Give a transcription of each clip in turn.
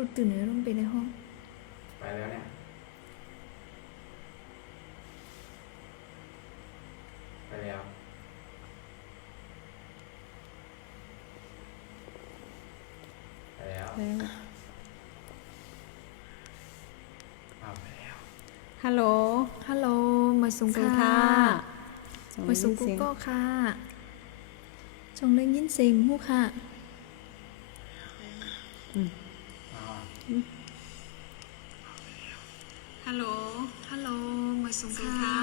เราตื่นแล้วต้องไปในห้องไปแล้วเนี่ยไปแล้วไปแล้วไปแล้วฮัลโหลฮัลโหลมาส่งค่ะมาส่งกูก็ค่ะจงเล่นยินเสียงหูค่ะฮัลโหลฮัลโหลมาส่งค่ะ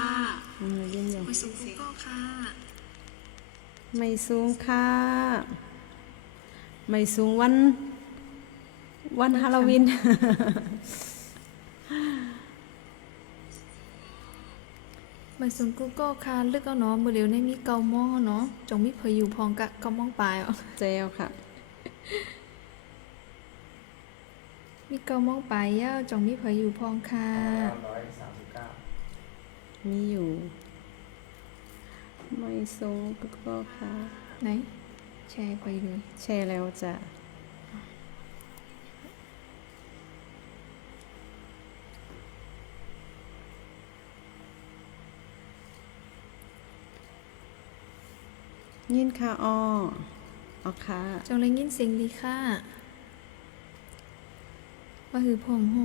ยินอยู่มาส่งกูก็ค่ะไม่สูงค่ะไม่สูงวันฮาโลวีนมาส่งกูก็ค่ะเลือกเอาเนาะมือเดียวในมีเกามองเนาะจงมีเผยอยู่พองกะเกามองปลายอ่ะเจลค่ะมีเกามองปลายย่าจงมีเผยอยู่พองค่ะ139มีอยู่ไม่สูงก็ค่ะไหนแชร์ไปเลยแชร์แล้วจ้ะยินค่ะอ้อเอาค่ะจงเลยยินเสียงดีค่ะว่าคือพองหู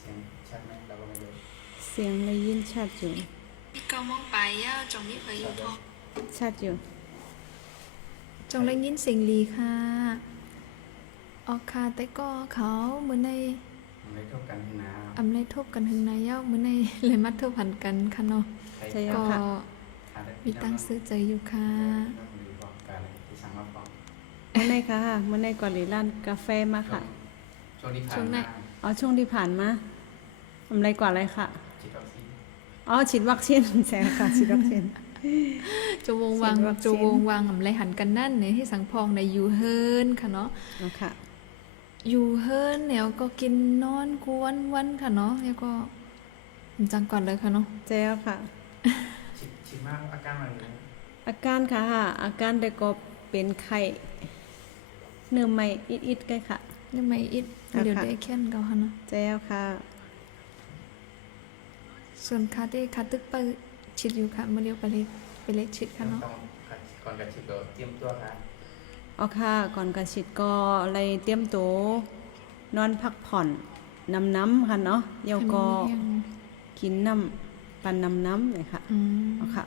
เสียงชัดไหมเราก็ไม่รู้เสียงเลยยินชัดอยู่มีเกามองปลายย่าจงมีเผยอยู่พองชัดอยู่จงเลยยินเสียงดีค่ะออกค่ะแต่ก็เขาเหมือนในไม่ทบกันนะอำเลยทบกันหึงนายเย้าเหมือนในเลยมัดทบผันกันค่ะเนาะก็มีตั้งซื้อใจอยู่ค่ะเมื่อไหร่ค่ะเมื่อไหร่ก่อนหรือร้านกาแฟมาค่ะช่วงที่ผ่านมาช่วงที่ผ่านมาทำไรกว่าอะไรค่ะฉีดวัคซีนฉีดวัคซีนแสงค่ะฉีดวัคซีนจะวงวางอำไรหันกันนั่นเนี่ยที่สังพองในยูเฮิร์นค่ะเนาะค่ะยูเฮิร์นเนี่ยก็กินนอนกวนวันค่ะเนาะแล้วก็จังก่อนเลยค่ะเนาะเจ้าค่ะฉีดมากอาการอะไรอาการค่ะอาการแต่ก็เป็นไข้เนื้อไม่อิดๆกันค่ะเนื้อไม่อิดเดี๋ยวได้แค่นเก่าค่ะเนาะเจ้าค่ะส่วนคาได้คาตึกไปฉีดอยู่ค่ะเมื่อเดียวไปเลยฉีดค่ะเนาะก่อนการฉีดก็เตรียมตัวค่ะค่ะก่อนการฉีดก็อะไรเตรียมตัวนอนพักผ่อนน้ำค่ะเนาะเดี๋ยวก็กินน้ำปั่นน้ำเลยค่ะค่ะ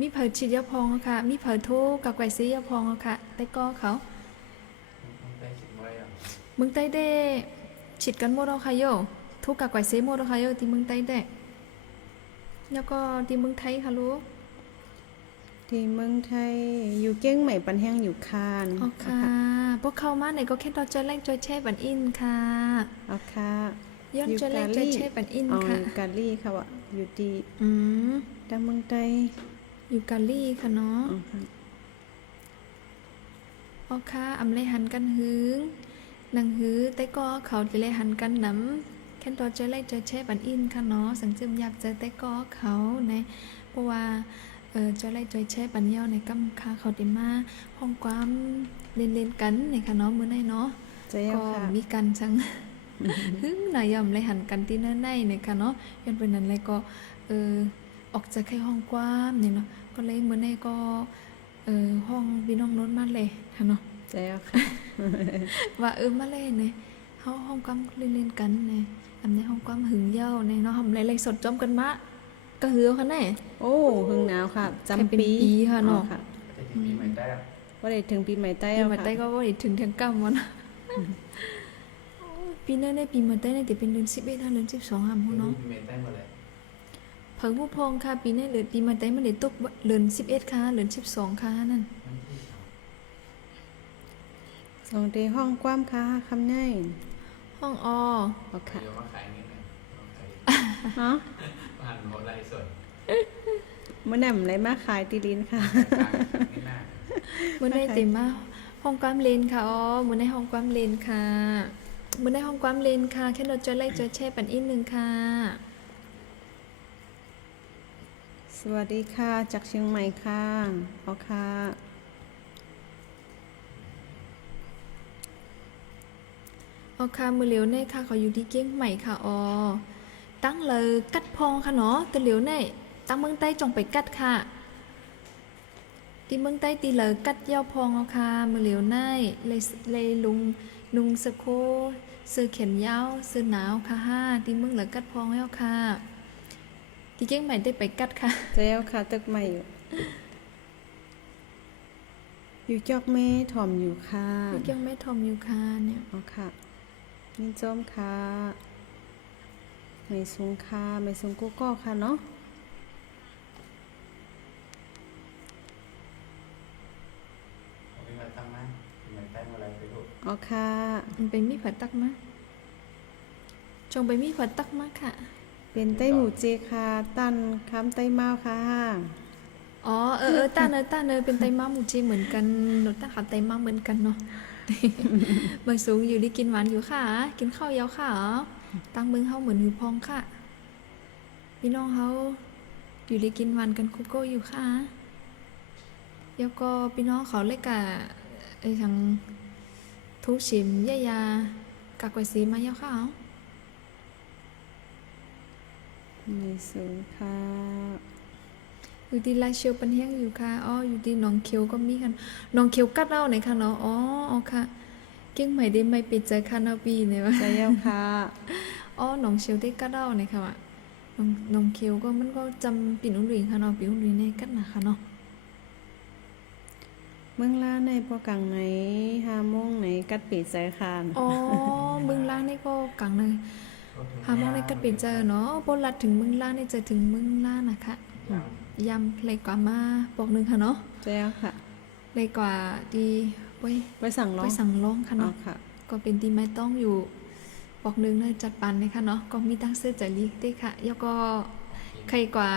มีเผยฉีดยาพองค่ะมีเผยทุกกับไก่ซียาพองค่ะแต่ก็เขามึงไต้เด้ฉีดกันหมดแล้วค่ะโยทุกกับไก่ซีหมดแล้วค่ะโยที่มึงไต้เด้แล้วก็ที่มึงไทยค่ะลูกที่เมืองไทยอยู่เก้งใหม่ปันแห้งอยู่คานค่ะพวกเข้ามาไหนก็แค่เราจอยแรกจอยแช่ปันอินค่ะค่ะย้อนจอยแรกจอยแช่ปันอินค่ะกาลี่ค่ะวะอยู่ที่ดังเมืองไทยอยู่กาลี่ค่ะเนาะค่ะอำเลยหันกันหึงนางหือแต่ก็เขาจะเลยหันกันน้ำแค่ตัวจอยแรกจอยแช่ปันอินค่ะเนาะสังจึมอยากเจอแต่ก็เขาในเพราะว่าจอยไล่จอยแช่ปันเย้าในกำคาเขาได้มาห้องความเล่นกันในค่ะเนาะมื้อในเนาะก็มีกันจังหึงหน่อยย่อมเลยหันกันที่นั่นในค่ะเนาะย้อนเป็นนั้นเลยก็ออกจากแค่ห้องความเนี่ยเนาะก็เลยมื้อในก็ห้องพี่น้องโน้นมาเลยค่ะเนาะใช่ค่ะว่ามาเลยเนี่ยเฮาห้องความเล่นกันเนี่ยอันในห้องความหึงเย้าเนี่ยเนาะทำอะไรสดจอมกันมาก็หือค่ะแน่โอ้หึงหนาวค่ะจำปีค่ะเนาะปีใหม่ใต้ว่าได้ถึงปีใหม่ใต้ปีใหม่ใต้ก็ว่าได้ถึงเดือน9วันปีนั้นในปีใหม่ใต้ในแต่เป็นเดือน11เดือน12ค่ะเนาะปีใหม่ใต้หมดเลยเพิ่งผู้พองค่ะปีนี้เหลือปีใหม่ใต้มันได้ตกเดือน11ค่ะเดือน12ค่ะนั่นส่งที่ห้องความค่ะคำไหนห้องค่ะเดี๋ยวมาขายนิดนึงฮะผ่านหมดไรส่วนเมื่อไหร่อะไรมาขายตีลินค่ะเมื่อไหร่เต็มมาห้องความเลนค่ะเมื่อไหร่ห้องความเลนค่ะเมื่อไหร่ห้องความเลนค่ะแค่เราจะไล่จะแช่ปันอีกนึงค่ะสวัสดีค่ะจากเชียงใหม่ค่ะค่ะ เอาค่ะมือเหลียวในค่ะเขาอยู่ที่เกี้ยงใหม่ค่ะอ๋อตั้งเลยกัดพองค่ะเนาะแต่เหลียวในตั้งเมืองใต้จงไปกัดค่ะที่เมืองใต้ตีเลยกัดเย้าพองเอาค่ะมือเหลียวในเลยลุงนุงสะโคเสื้อแขนยาวเสื้อหนาวค่ะห้าที่เมืองเลยกัดพองแล้วค่ะที่เกี้ยงใหม่ได้ไปกัดค่ะ เจ้าค่ะตึกใหม่อยู่อยู่จอกแม่ถ่อมอยู่ค่ะ ที่เกี้ยงแม่ทอมอยู่ค่ะเนี่ย อ๋อค่ะนี่จอมค่ะไม่สูงค่ะไม่สูงกูก็ค่ะเนาะ ผมมีมาตั้งมั้ยมีมาตั้งอะไรไปดู อ๋อค่ะ มันไปมีผัดตักมะจงไปมีผัดตักมะค่ะ เป็นไต้หมูเจค่ะตันคำไต้เมาค่ะ อ๋อต้าเนอะต้าเนอะเป็นไตม้าหมูจีเหมือนกันหนูต้าขับไตม้าเหมือนกันเนาะ เมืองสูงอยู่ดีกินหวานอยู่ค่ะ กินข้าวยาวค่ะตั้งเมืองเฮาเหมือนหือพองค่ะ พี่น้องเฮาอยู่ดีกินหวานกันคุกโก้อยู่ค่ะแล้วก็พี่น้องเขาเล็กกะไอ้ทางทุชิมยายากากไวสีมายาวค่ะ ไม่สูงค่ะ อยู่ที่ลาเชียวปันเฮียงอยู่ค่ะอ๋ออยู่ที่หนองเขียวก็มีค่ะหนองเขียวกัดเอาไหนค่ะเนาะอ๋อค่ะเก่งใหม่ได้ไม่ไปเจอคานาบีเนี่ยวะ เจ้าค่ะ อ๋อหนองเขียวได้กัดเอาไหนค่ะวะหนองเขียวก็มันก็จำปิ่นอุ้งหลิงค่ะเนาะปิ่นอุ้งหลิงในกัดนะคะเนาะ เมืองล่าในพอกังไหน5 โมงไหนกัดปีใจค่ะ อ๋อเมืองล่างนี่ก็กังเลยหาโมองในกัดเป็นเจอเนาะโบลัดถึงเมืองล่างนี่จะถึงเมืองล่างนะคะ ยัง ยำเลยกว่ามาบอกหนึ่งค่ะเนาะ เจ้าค่ะ เลยกว่าดีไว้ ไว้สั่งร้อง ไว้สั่งร้องค่ะ อ๋อ เนาะ ค่ะ ก็เป็นที่ไม่ต้องอยู่บอกหนึงเลยจัดปันเลยค่ะเนาะก็มีตั้งเสื้อใจลีกด้วยค่ะแล้วก็ใครกว่า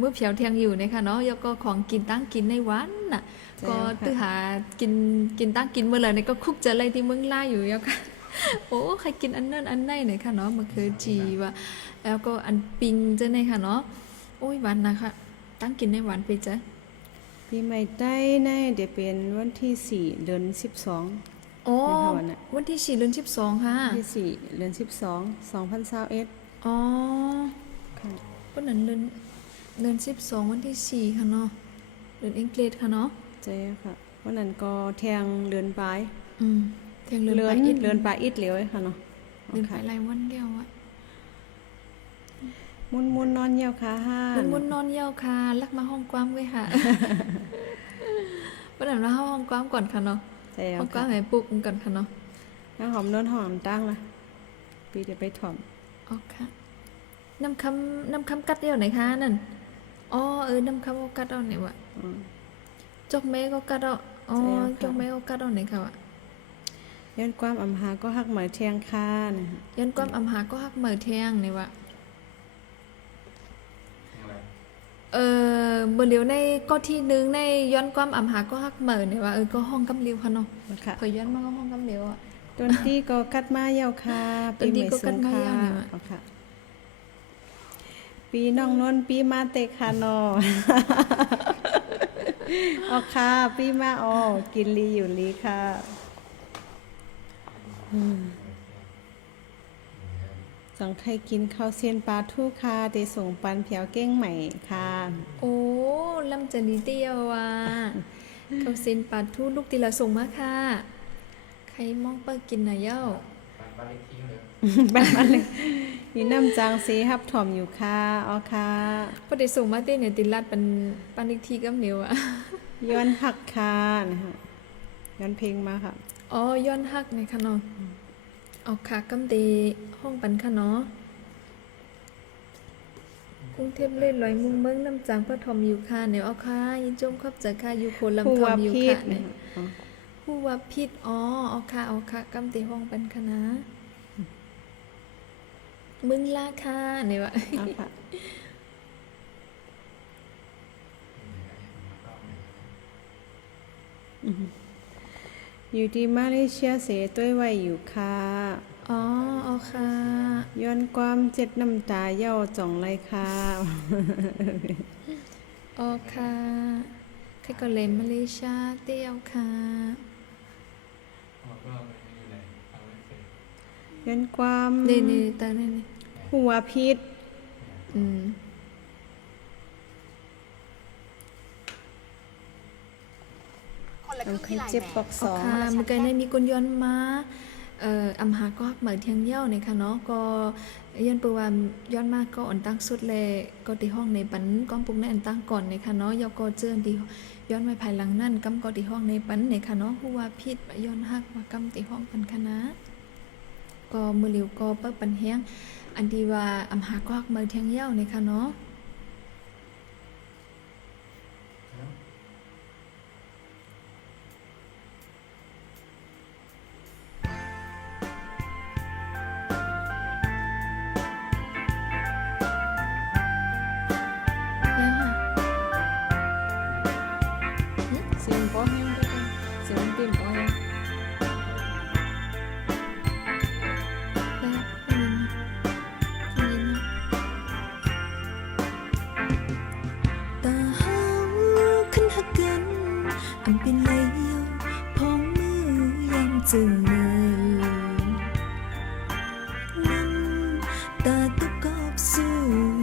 มื้อเผียวเที่ยงอยู่นะคะเนาะแล้วก็ของกินตั้งกินในวันน่ะ ใช่ ก็ ค่ะ ตื้อหากินตั้งกินเมื่อไหร่เนี่ยก็คุกเจออะไรที่เมืองล่าอยู่แล้วค่ะ โอ้ใครกินอันนั้นอันไหนเนี่ยค่ะเนาะมันคือจีว่า แล้วก็อันปิงเจ้าเนี่ยค่ะเนาะโอ้ยหวานนะคะตั้งกินในหวานไปจ้ะ ปีใหม่ใต้ในเดี๋ยวเป็นวันที่4 เดือน 12 โอ้ ในค่ะวันน่ะ วันที่4 เดือน 12ค่ะ ที่4 เดือน 12 2021 อ๋อ ค่ะ วันนั้นเดือน12 วันที่4ค่ะเนาะเดือนอังกฤษค่ะเนาะ เจ้าค่ะวันนั้นก็แทงเดือนปลาย เที่ยงเดือน เลื ไป อน อีก เลือนปลายอิดเหลวค่ะเนาะ เดือนไปหลายวันเดียวอะ มุนนอนเหี่ยวค่ะห้า มุนนอนเยี่ยวค่ะลักมาห้องความไว้ค่ะ วันนั้นเราเข้าห้องความก่อนค่ะเนาะ เจ้า ห้องความ ค่ะ ให้ปลุกก่อนค่ะเนาะ น้ำหอมนอนหอมตั้งละปีเดี๋ยวไปถ่อม อ๋อค่ะน้ำคำกัดเดียวไหนคะนั่นอ๋อน้ำคำก็กัดเอาไหนวะ อืม จกเมก็กัดเอาอ๋อ ใช่ค่ะ จกเมก็กัดเอาไหนค่ะวะ ย้อนความอำหาก็หักหมายเทียงค่ะนะคะ ย้อนความอำหาก็ฮักเหมือแทงไหนวะ อะไร เมื่อเลียวในก็ที่นึงในย้อนความอำหาก็ฮักเหมือเนี่ยว่าก็ห้องกำเลียวค่ะเนาะ นะคะ เผยย้อนมาก็ห้องกำเลียวอ่ะ ต้นตีก็กัดมาเหี่ยวค่ะ ต้นตี้ก็กัดมาเหี่ยวเนี่ย เอาค่ะ ปีน้องนนท์ปีมาเตะค่ะเนอ เอาค่ะ ปีมาอ๋อกินลีอยู่ลีค่ะสังไทยกินข้าวเซียนปลาทูค่ะเตส่งปันเผียวเก้งใหม่ค่ะ โอ้ลำจะดีเดียวอ่ะเขาเซ็นปัดทูลูกตีละส่งมาค่ะ ใครมองเปิดกินน่ะเย้า ปันบ้านเลขที่เลย แบบนั้นเลยมีน้ำจางซีฮับถ่อมอยู่ค่ะอ๋อค่ะ พอได้ส่งมาเต้เนี่ยติลัดเป็นปันอีกทีก็เหนียวอ่ะ ย้อนหักค่ะนะคะย้อนเพลงมาค่ะ อ๋อย้อนฮักในค่ะเนาะเอาค่ะกำตีห้องปันค่ะเนาะกรุงเทพเล่นลอยมุงเมืองน้ำจางพระทอมอยู่ค่ะเนี่ยเอาค่ะยินจมครับจะค่ะอยู่โคนลำ ผู้ ทอม ว่า อยู่ พิษ ค่ะเนี่ย นะคะอ๋อ ผู้ว่าพิษอ๋อเอาค่ะกำตีห้องปันค่ะนะมึงลาค่ะเนี่ยวะ เอาค่ะอยู่ที่มาเลเซียเสต้วยไว้อยู่ค่ะ อ๋อเอาค่ะ ย้อนความเจ็ดน้ำตาเย้าจ่องไรค่ะ อ๋อค่ะใครก็เลยมาเลเซียเตี้ยวค่ะ บอกว่ามันอยู่ไหนเอาไม่เสร็จ เป็นความ นี่ตานี่ หัวพิษ อืม เอาใครเจ็บปอกสอง ค่ะเมื่อกี้ในมีคนย้อนมาอำหาก็เหมือนเทียงเยี่ยวเนี่ยค่ะเนาะก็ย้อนปว่าย้อนมาก็อ่อนตั้งสุดเลยก็ที่ห้องในปันก้อมปุกในอันตั้งก่อนเนี่ยค่ะเนาะยอก็เจอที่ย้อนมาภายหลังนั่นกำก็ที่ห้องในปันเนี่ยค่ะเนาะผู้ว่าพิษย้อนหักว่ากำที่ห้องปันคณะก็มือเหลียวก็เปิ้ปันแห้งอันที่ว่าอำหาก็เหมือนเทียงเยี่ยวเนี่ยค่ะเนาะแล้วค่ะ เสียงป้อแห้งด้วยกันเสียงปิ่มป้อแห้ง แล้วได้ยินนะตาเฮาขึ้นหักกันอำเป็นเลยเยียวพองมือยามจึงเนยนั่นตาตุกกอบสู้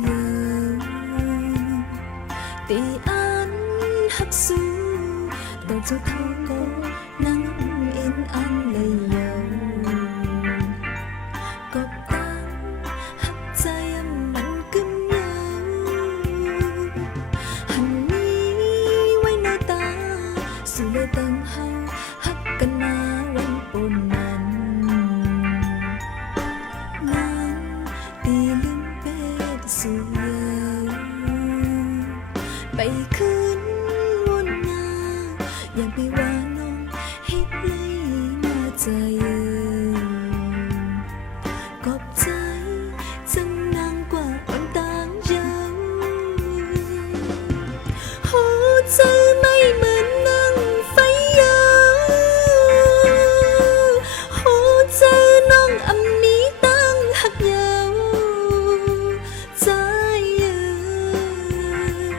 เยาวตีอันหักสู้ต่อเจ้าเขาก็นั่งอินอันเลยเยาวกบตังหักใจมันกึ่มเยาวหันนี้ไว้ในตาสู่เลยตั้งเฮาหักกันมาวันปนนั้นตีลืมเป็ดสู่เยาวไปคืนวนงาอย่าไปว่าน้องเฮ็ดเลยน่าใจกอบใจจังนางกว่าอ่อนต่างเยาวหัวใจไม่เหมือนนางไฟยาวหัวใจน้องอำมีตั้งหักยาวใจเอ่ย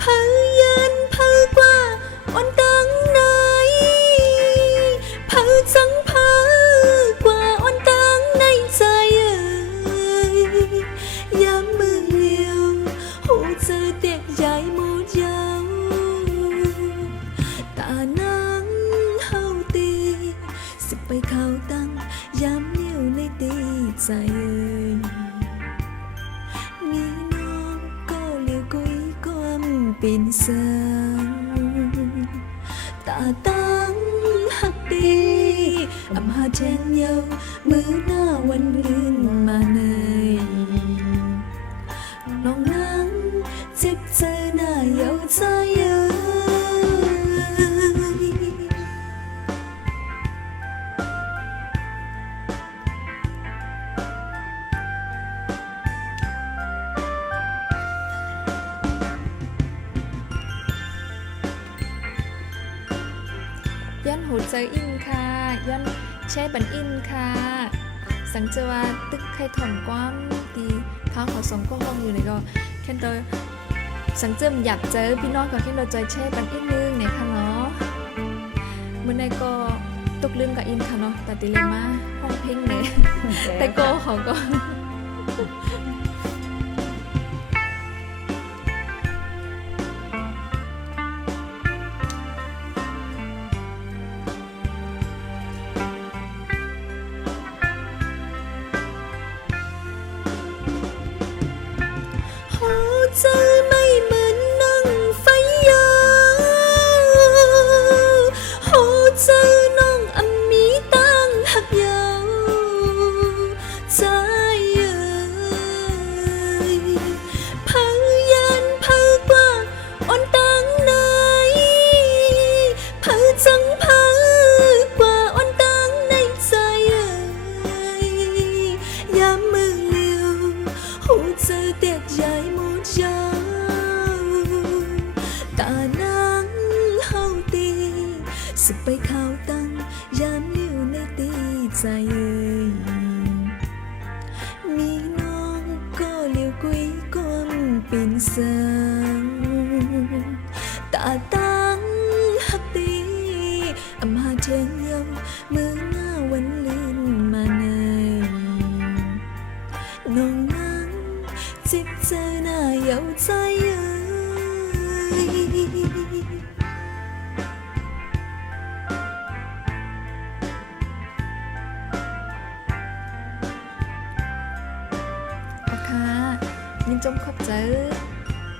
พายันพากว่าอ่อนต่างไหนพาจังพากว่าอ่อนต่างในใจเอ่ยยามมือเลียวหัวใจเด็กใหญ่หมดยาวตานางเฮาตีสิไปเข้าตั้งยามเลี้ยวในตีใจเอ่ยมีน้องก็เลี้ยวกุยก้มปีนเสิงตาตั้งหักดีอำหาแทนเยาวมือหน้าวันลื่นมาเนยน้องนั่งเจ็บใจหน้าเยาวใจเอ่ย ย้อนหูใจอินค่ะย้อนแช่บันอินค่ะ สังเจอว่าตึกไข่ถ่อมกว้ามตีข้าวเขาสองก็ห้องอยู่ในก็แค่ตัวสังเจมอยากเจอพี่น้องกับที่เราใจแช่บันอินนึงเนี่ยค่ะเนาะเมื่อในก็ตกลืมกับอินค่ะเนาะแต่ติเลมาห้องเพ่งเลยแต่ก็เขาก็ หัวใจไม่เหมือนนั่งไฟยาวหัวใจน้องอำมีตั้งหักยาวใจเอ่ยพายันพากว่าอ่อนต่างไหนพาจังพากว่าอ่อนต่างในใจเอ่ยยามมือเลี้ยวหัวใจเด็กใหญ่หมดยาวตานางเฮาตีสิไปเข้าตั้งยามเลี้ยวในตีใจเอ่ยมีน้องก็เลี้ยวกุยก้มปีนเสิงตาตั้งหักตีอำหาเทียงเยามือหน้าวันลื่นมาเนย จมขอบใจ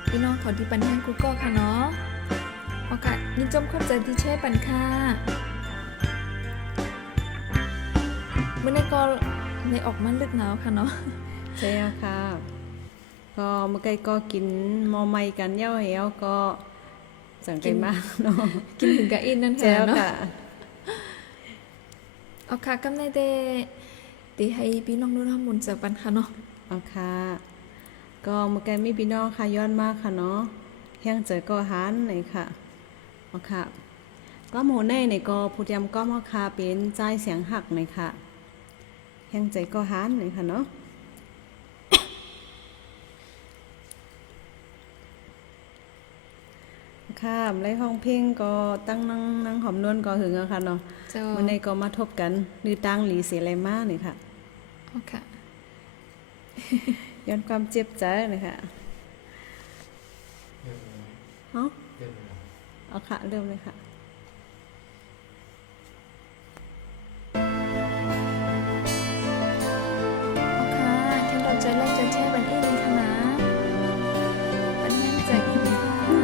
พี่น้องเขาที่ปันแห้งกูก็ค่ะเนาะเอาค่ะยินจมขอบใจที่แช่ปันค่ะเมื่อในก็ในออกมันลึกหนาวค่ะเนาะ ใช่แล้วค่ะก็เมื่อกี้ก็กินมอไม้กันเย้าเหี่ยวก็สังเกตมากเนาะ กินถึงกะอินนั่น ใช่ ค่ะ แล้ว เนาะ ค่ะ เอาค่ะกำในเดตีให้พี่น้องรู้ทั้งหมดจากปันค่ะเนาะ เอาค่ะ ก็เมื่อกี้มีพี่น้องค่ะย้อนมากค่ะเนาะเฮียงเจอก็หานเลยค่ะเอาค่ะก็หมูในในก็ผู้เตรียมก็มาค่ะเป็นใจเสียงหักเลยค่ะเฮียงใจก็หานเลยค่ะเนาะ ค่ะไล่ห้องเพลงก็ตั้งนั่งหอมนวลก็หึงอะค่ะเนาะ เจ้า วันนี้ก็มาทบกันหรือตั้งหลีเสียอะไรมานี่ค่ะ เอาค่ะ ย้อนความเจ็บใจเลยค่ะ เริ่มเลยไหม เนาะ เริ่มเลยเหรอ เอาค่ะเริ่มเลยค่ะ เอาค่ะแค่เราจะเล่นจะแช่บันอินค่ะนะปันแห้งจะอินค่ะ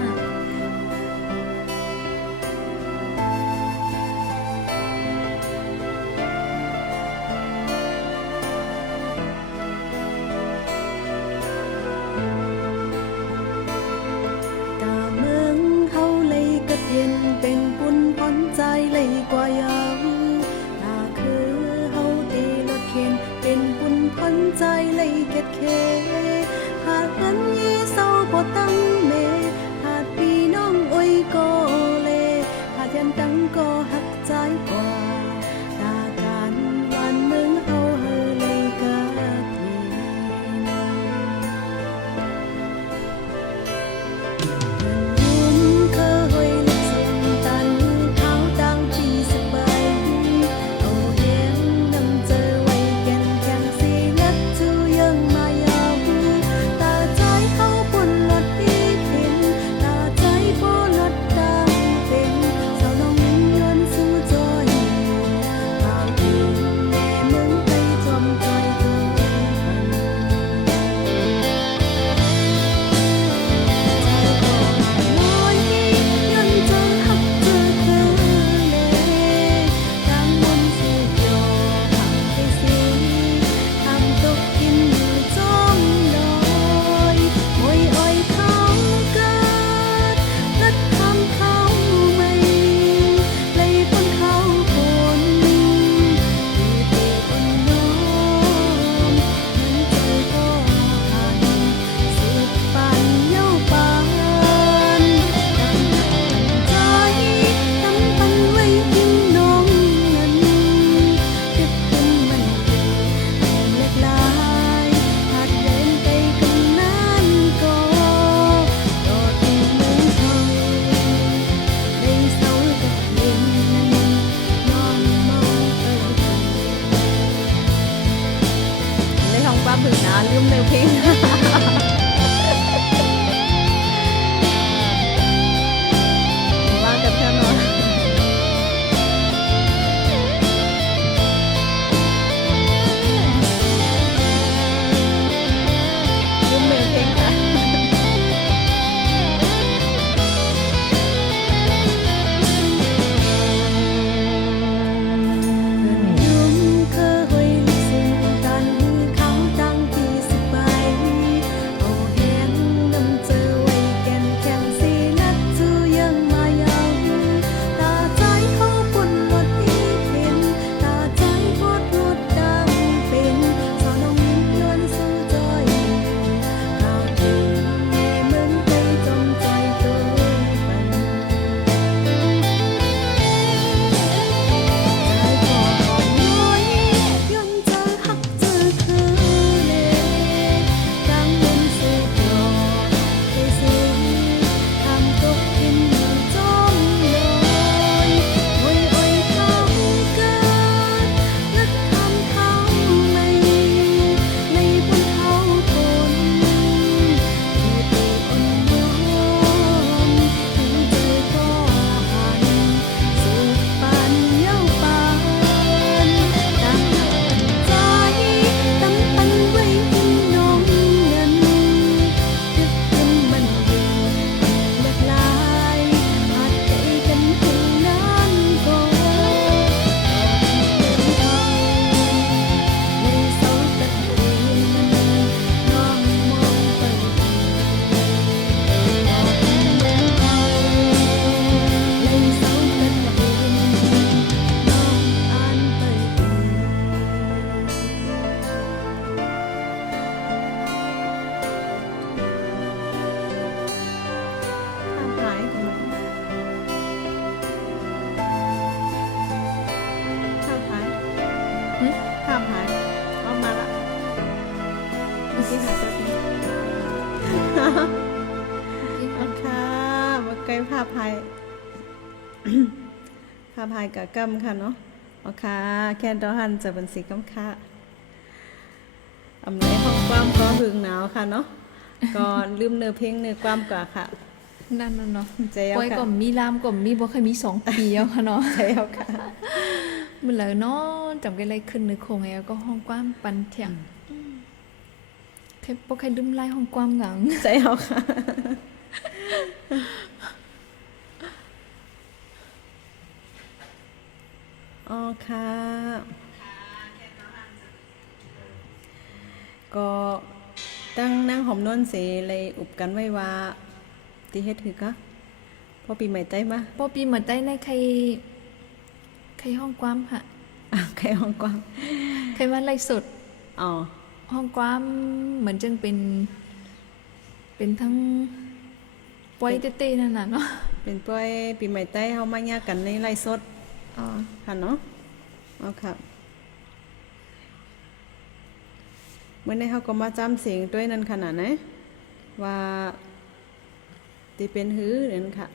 ตาเมืองเฮาเลยกัดเย็นเป็นปุ่นพ้นใจเลยกว่ายาวตาคือเฮาตีรถเข็นเป็นปุ่นพ้นใจเลยเก็ดเคหาดกันยี่เศร้าบ่ตั้งเมหาดพี่น้องอ้อยก็เลหาดยันตั้งก็หักใจกว่าตาการวันเมืองเฮาเฮาเลยกัดเย็น เคยเล็กสุดตันเท้าดังที่สบายเอาเห็นนำเจอไว้แก่นแข่งสีนัดจูยังมายาวตาใจเขาปุ่นลดดีเห็นตาใจบ่ลดดังเป็นสาวน้องยิ้มยวนสู้จอย ผ้าพาย ผ้าพายกะกำค่ะเนาะโอเคแค่ดอหันจะเป็นสีกำค่ะอำเลยห้องความก็หึงหนาวค่ะเนาะก็ลืมเนื้อเพลงเนื้อความกว่าค่ะ นั่นน่ะเนาะ ใจเอา ปอย ค่ะ ก็มีลามก็มีบ่เคยมี2 ปีแล้วค่ะเนาะ ใจเอาค่ะ มันเลยเนาะจำกันอะไรขึ้นนึกคงไงก็ห้องความปันเถียงใครบ่ใครลืมไล่ห้องความหงัง ใจเอาค่ะอ๋อค่ะ ก็ตั้งนั่งหอมนวลเสเลยอุบกันไว้ว่าตีเฮ็ดคือกะพอปีใหม่ใต้มา ปอปีเหมือนได้ในใครห้องความค่ะ ใครห้องกว้าง ใครมาไล่สด อ๋อ ห้องความเหมือนจึงเป็นทั้งปอยเต้ๆนั่นน่ะเนาะ เป็นป้วยปีใหม่ใต้เฮามาญากันในไร่สด อ๋อ ค่ะเนาะเอาค่ะเมื่อในเฮาก็มาจำเสียงด้วยนั่นขนาดไหนว่าที่เป็นหือนั่นค่ะ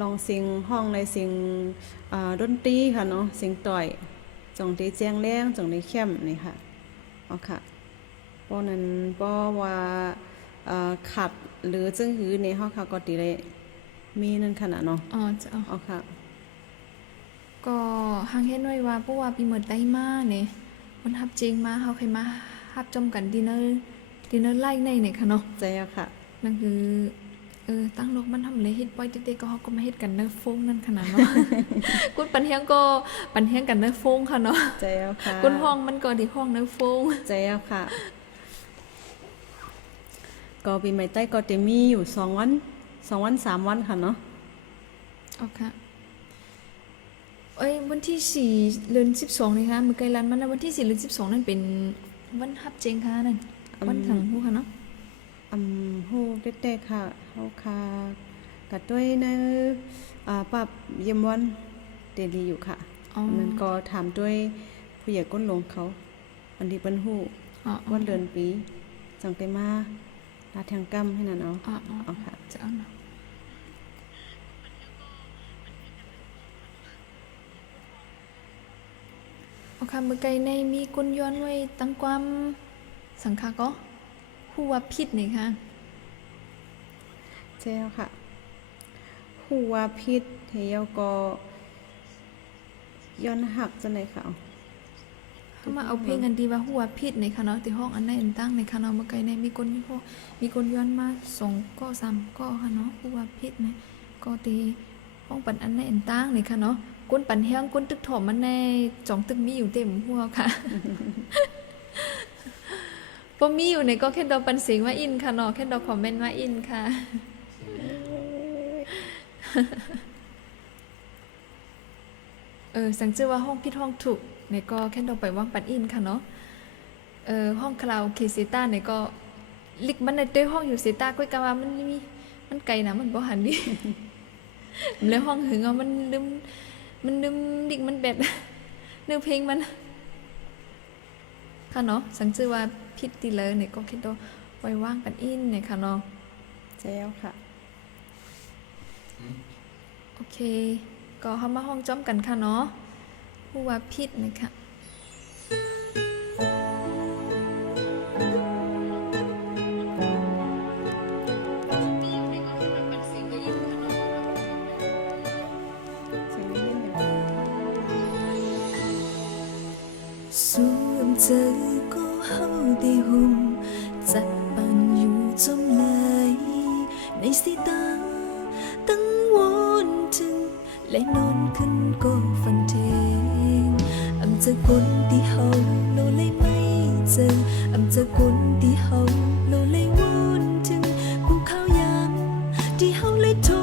ลองเสียงห้องในเสียงดนตรีค่ะเนาะเสียงต่อยจงตีแจ้งแรงจงตีเข้มนี่ค่ะเอาค่ะเพราะนั้นเพราะว่าขัดหรือจึงหือในห้องค่ะก็ตีได้มีนั่นขนาดเนาะ อ๋อจะเอา เอาค่ะ ก็หางเฮ็ดไว้ว่าเพราะว่าปีเหมือนได้มาเนี่ยมันฮับจริงมาเฮาใครมาฮับจอมกันดินเนอร์ไล่ในเนี่ยค่ะเนาะ ใจเอาค่ะ นั่นคือตั้งโลกมันทำเลยเฮ็ดปอยเต้ๆก็เฮาก็มาเฮ็ดกันเนอร์ฟงนั่นขนาดเนาะ กุนปันเฮียงก็ปันเฮียงกันเนอร์ฟงค่ะเนาะ ใจเอาค่ะ กุนห้องมันก็ที่ห้องเนอร์ฟง ใจเอาค่ะ ก็ปีใหม่ใต้ก็จะมีอยู่2 วัน 3 วันค่ะเนาะ เอาค่ะวันที่4เดือน12นี่ค่ะมื้อไกลลันมันนะวันที่4เดือน12นั่นเป็นวันฮับเจงค่ะนั่นวันถังฮู้ค่ะเนาะ ฮู้เด็กๆค่ะเฮาค่ะกัดด้วยในปรับเยี่ยมวันเดลีอยู่ค่ะ อ๋อ มันก็ถามด้วยผู้ใหญ่ก้นหลวงเขาอันที่เปิ้นฮู้ อ๋อ วันเดือนปีจังไปมาลาทางกรรมให้นั่นเอา อ๋อ เอาค่ะ จะเอาเนาะโอเคมื้อไกลในมีกุนย้อนไว้ตั้งความสังฆาก็ฮู้ว่าผิดนี่ค่ะ ใช่แล้วค่ะฮู้ว่าพิษเฮียก็ย้อนหักจังได๋ค่ะ เข้ามาเอาเพลงอันดีว่าฮู้ว่าผิดในค่ะเนาะที่ห้องอันใดอันตั้งในค่ะเนาะมื้อไกลในมีคนย้อนมา2ก็3ก็ค่ะเนาะฮู้ว่าผิดนะก็ตีห้องปันอันใดอันตั้งในค่ะเนาะกุนปันเฮียงกุนตึกถมมันในจ่องตึกมีอยู่เต็มหัวค่ะ บ่มีอยู่ในก็แค่ดอกปันเสียงว่าอินค่ะเนาะแค่ดอกคอมเมนต์ว่าอินค่ะ สังเจอว่าห้องผิดห้องถูกเนี่ยก็แค่ดอกไปว่างปันอินค่ะเนาะห้องคาราโอเกะเซต้าเนี่ยก็ลิกมันในตัวห้องอยู่เซต้าก้อยกะว่ามันไกลนะมันบ่หันดิ แล้วห้องหึงเอามันลืมดิกมันแบบ เนื้อเพลงมันค่ะเนาะสังเจอว่าผิดตีเลยเนี่ยก็แค่ดอกไว้ว่างปันอินเนี่ยค่ะเนาะ ใช่แล้วค่ะ โอเค ก็เข้ามาห้องจ้อมกันค่ะเนาะผู้ว่าผิดนะคะ เสียงนิดๆเนี่ย สวมเจอก็เฮาได้ห่มจัดปันอยู่จมไหลในสายตาตั้งวนถึงและนอนขึ้นก็ฝันเทงอำจะคนที่เฮาโลเลยไม่เจออำจะคนที่เฮาโลเลยวนถึงกูเข้ายามที่เฮาเลยโทร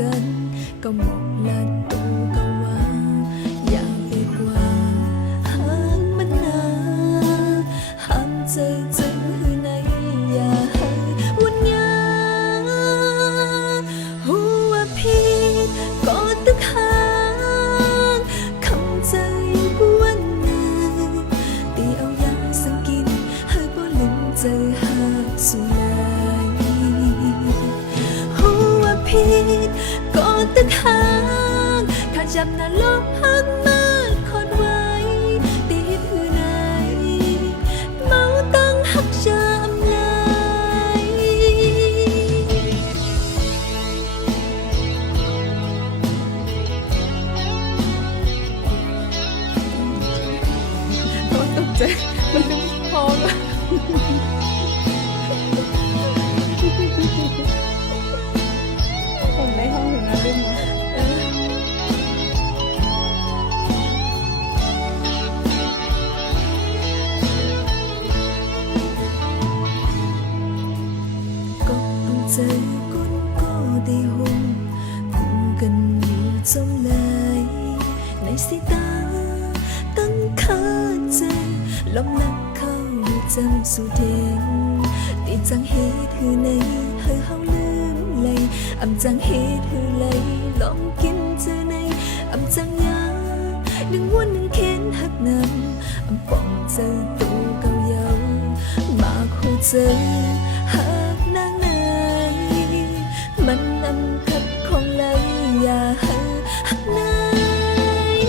กันก็หมอกลาตูก็ว่าอยากไปกว่าหากมันนาหากเจอจึงหือในอย่าให้วุ่นยาหัวผิดก็ตึกหางคำใจกวนเนื้อตีเอายาสังกินให้บ่ลืมเจอหากสุยหัวผิด จับหน้าลบหักมาคอดไว้ตีเฮ็ดหือไหนเมาตั้งหักจำไหลโอ้ตกใจมันลืมพอแล้ว คนได้ห้องถึงแล้วลืมเนาะ ก็ต้องเจอก้นก็ได้ห่มคู่กันอยู่จมไหลในสายตาตั้งคาใจลมนักเข้าจำสู่เดงติดจังเหตุหือในเฮอเฮาลืมเลยอำจังเหตุหือเลยลองกินเจอในอำจังยาดึงวนดึงเข็นหักนำอำป้องเจอตัวเก่าเยามาคู่เจอหักนางไหนมันนำคัดของเลยอย่าหักนาย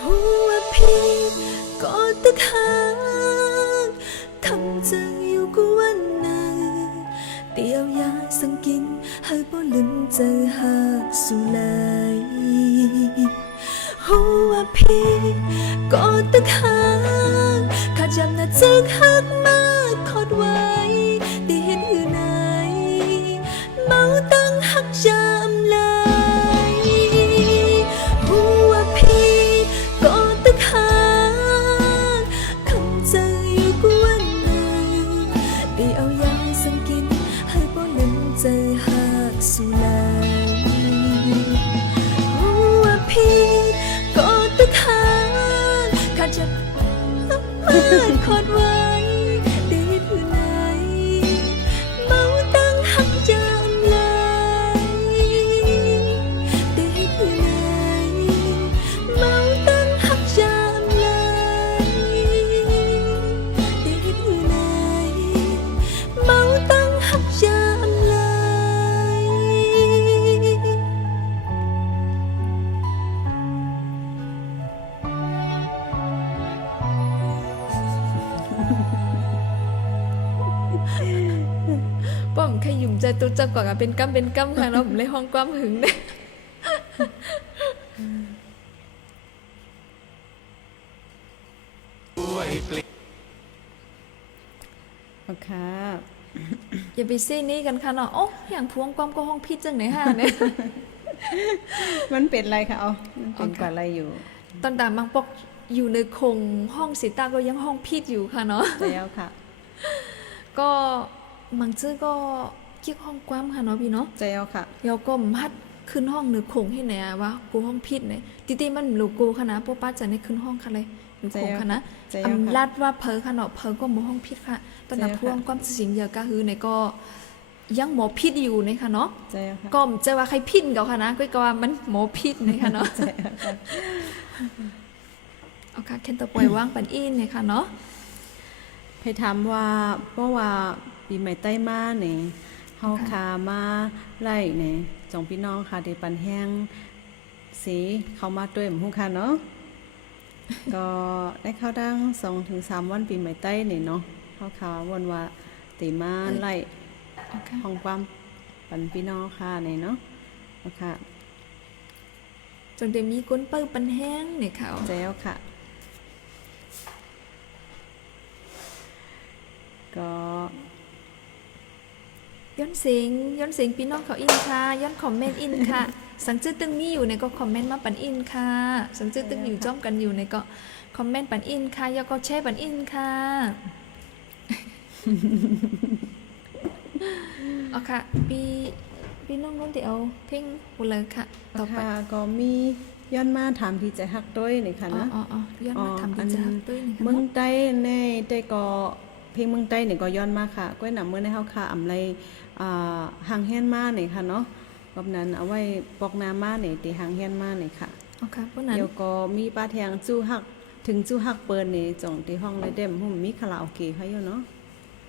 หัวพี่ก็ตึกหางคำจังอยู่กูวันนั้นเตียวยาสังกินให้บ่ลืมเจอหักสู่เลยหัวพี่ก็ตึกหางข้าจำน่าจึกหักมาคอดไว้ตีเห็นหือไหนเมาตั้งหักจำเลยหัวพี่ก็ตึกหางคำเจออยู่กูวันนั้นเตียวยาสังกินให้บ่ลืมเจอหักสู่เลยหัวพี่ก็ตึกหางข้าจะมาคอดไว้ตีหือไหนเมาตั้งหักจำเลยตีหือไหนเมาตั้งหักจำเลยตีหือไหนเมาตั้งหักจำเลย ป้อมแค่ยุ่มใจตุ๊จักกว่าเป็นกำค่ะเนาะผมเลยห้องความหึงเด้ โอเค อย่าไปซี่นี้กันค่ะเนาะโอ้อย่างพวงความก็ห้องพิษจังไหนฮะเนี่ย มันเป็นอะไรคะเอามันเป็นกว่าอะไรอยู่ ตอนตามบางปอกอยู่ในคงห้องสีตาก็ยังห้องพิษอยู่ค่ะเนาะ แล้วค่ะ ก็มังชื่อก็คิดห้องความค่ะเนาะพี่เนาะ ใจเอาค่ะ เดี๋ยวก็มัดขึ้นห้องหรือคงให้ไหนอะวะกูห้องพิษไหนติมันหลูกูค่ะนะพวกป้าจะได้ขึ้นห้องค่ะเลยหรือคงค่ะนะ ใจเอาค่ะ ลาดว่าเพอค่ะเนาะเพอก็หมอห้องพิษค่ะตอนนั้นพวงความสิงเยอะก็คือในก็ยังหมอพิษอยู่ในค่ะเนาะ ใจเอาค่ะ ก็จะว่าใครพิษเก่าค่ะนะก็ว่ามันหมอพิษในค่ะเนาะ ใจเอาค่ะ เอาค่ะเคนตะปล่อยว่างปันอินเนี่ยค่ะเนาะ ไปถามว่าเพราะว่าปีใหม่ใต้มาเนี่ยเฮาคามาไล่เนี่ยจองพี่น้องค่ะที่ปันแห้งสีเข้ามาด้วยหมู่ค่ะเนาะ ก็ได้เข้าดัง 2-3 วันปีใหม่ใต้เนี่ยเนาะเฮาคาวันว่าติมาไล่ เอาค่ะ ห้องความปันพี่น้องค่ะเนี่ยเนาะเอาค่ะ จนเดี๋ยวมีก้นเปิ้ลปันแห้งเนี่ยค่ะ ใจเอาค่ะ ก็ ย้อนเสียงพี่น้องเขาอินค่ะย้อนคอมเมนต์อินค่ะ สังจื้อตึงมีอยู่ในก็คอมเมนต์มาปันอินค่ะ สังจื้อตึงอยู่จ้อมกันอยู่ในก็คอมเมนต์ปันอินค่ะแล้วก็แชร์ปันอินค่ะ เอาค่ะพี่น้องนู้นที่เอาเพ่งหมดเลยค่ะต่อไป ค่ะก็มีย้อนมาถามที่ใจฮักด้วยนี่ค่ะนะ อ๋อย้อนมาทำดีจ้าด้วยนี่ค่ะ เมืองใต้ในได้ก็เพลงเมืองใต้เนี่ยก็ย้อนมาค่ะก้อยหนำเมื่อในเฮาค่ะอำไรหางแฮนมาเนี่ยค่ะเนาะกับนั้นเอาไว้ปอกน้ำมาเนี่ยตีหางแฮนมาเนี่ยค่ะ เอาค่ะพวกนั้น เดี๋ยวก็มีป้าแทงจู้ฮักถึงจู้ฮักเปิ้นนี่จ่องที่ห้องเลยเด้มหุ่มมีคาราโอเกะให้อยู่เนาะ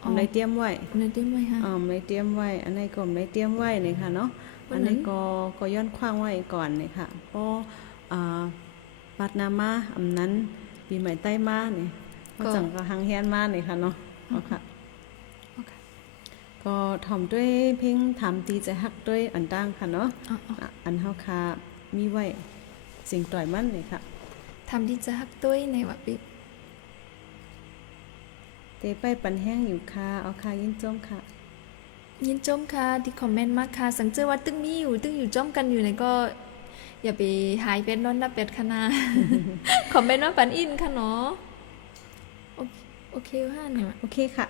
อ๋อ ได้เตรียมไว้ ในเต็มไว้ค่ะ ไม่เตรียมไว้ อันไหนก็ไม่เตรียมไว้นี่ค่ะเนาะ วั อั น น นั้น นี้ก็ย้อนขว้างไว้ก่อนนี่ค่ะเพราะปัดนามาอำนั้นปีใหม่ใต้มานี่ก็จังก็หังเฮียนมานี่ค่ะเนาะเอาค่ะ โอเค ก็ถ่อมด้วยเพ่งถามตีใจฮักด้วยอันตั้งค่ะเนาะ อ๋อ อันเฮาคามีไว้สิ่งต่อยมันนี่ค่ะ ทำที่จะฮักตุ้ยในว่าปิ เตไปปันแห้งอยู่ค่ะเอาค่ะยินจมค่ะ ยินจมค่ะที่คอมเมนต์มาค่ะ สังเจอว่าตึ้งมีอยู่ตึ้งอยู่จอมกันอยู่ไหนก็ อย่าไปหายเป็ดนอนนับเป็ดคณะ คอมเมนต์ว่าปันอินค่ะเนาะโอเคว่าเนี่ย โอเคค่ะ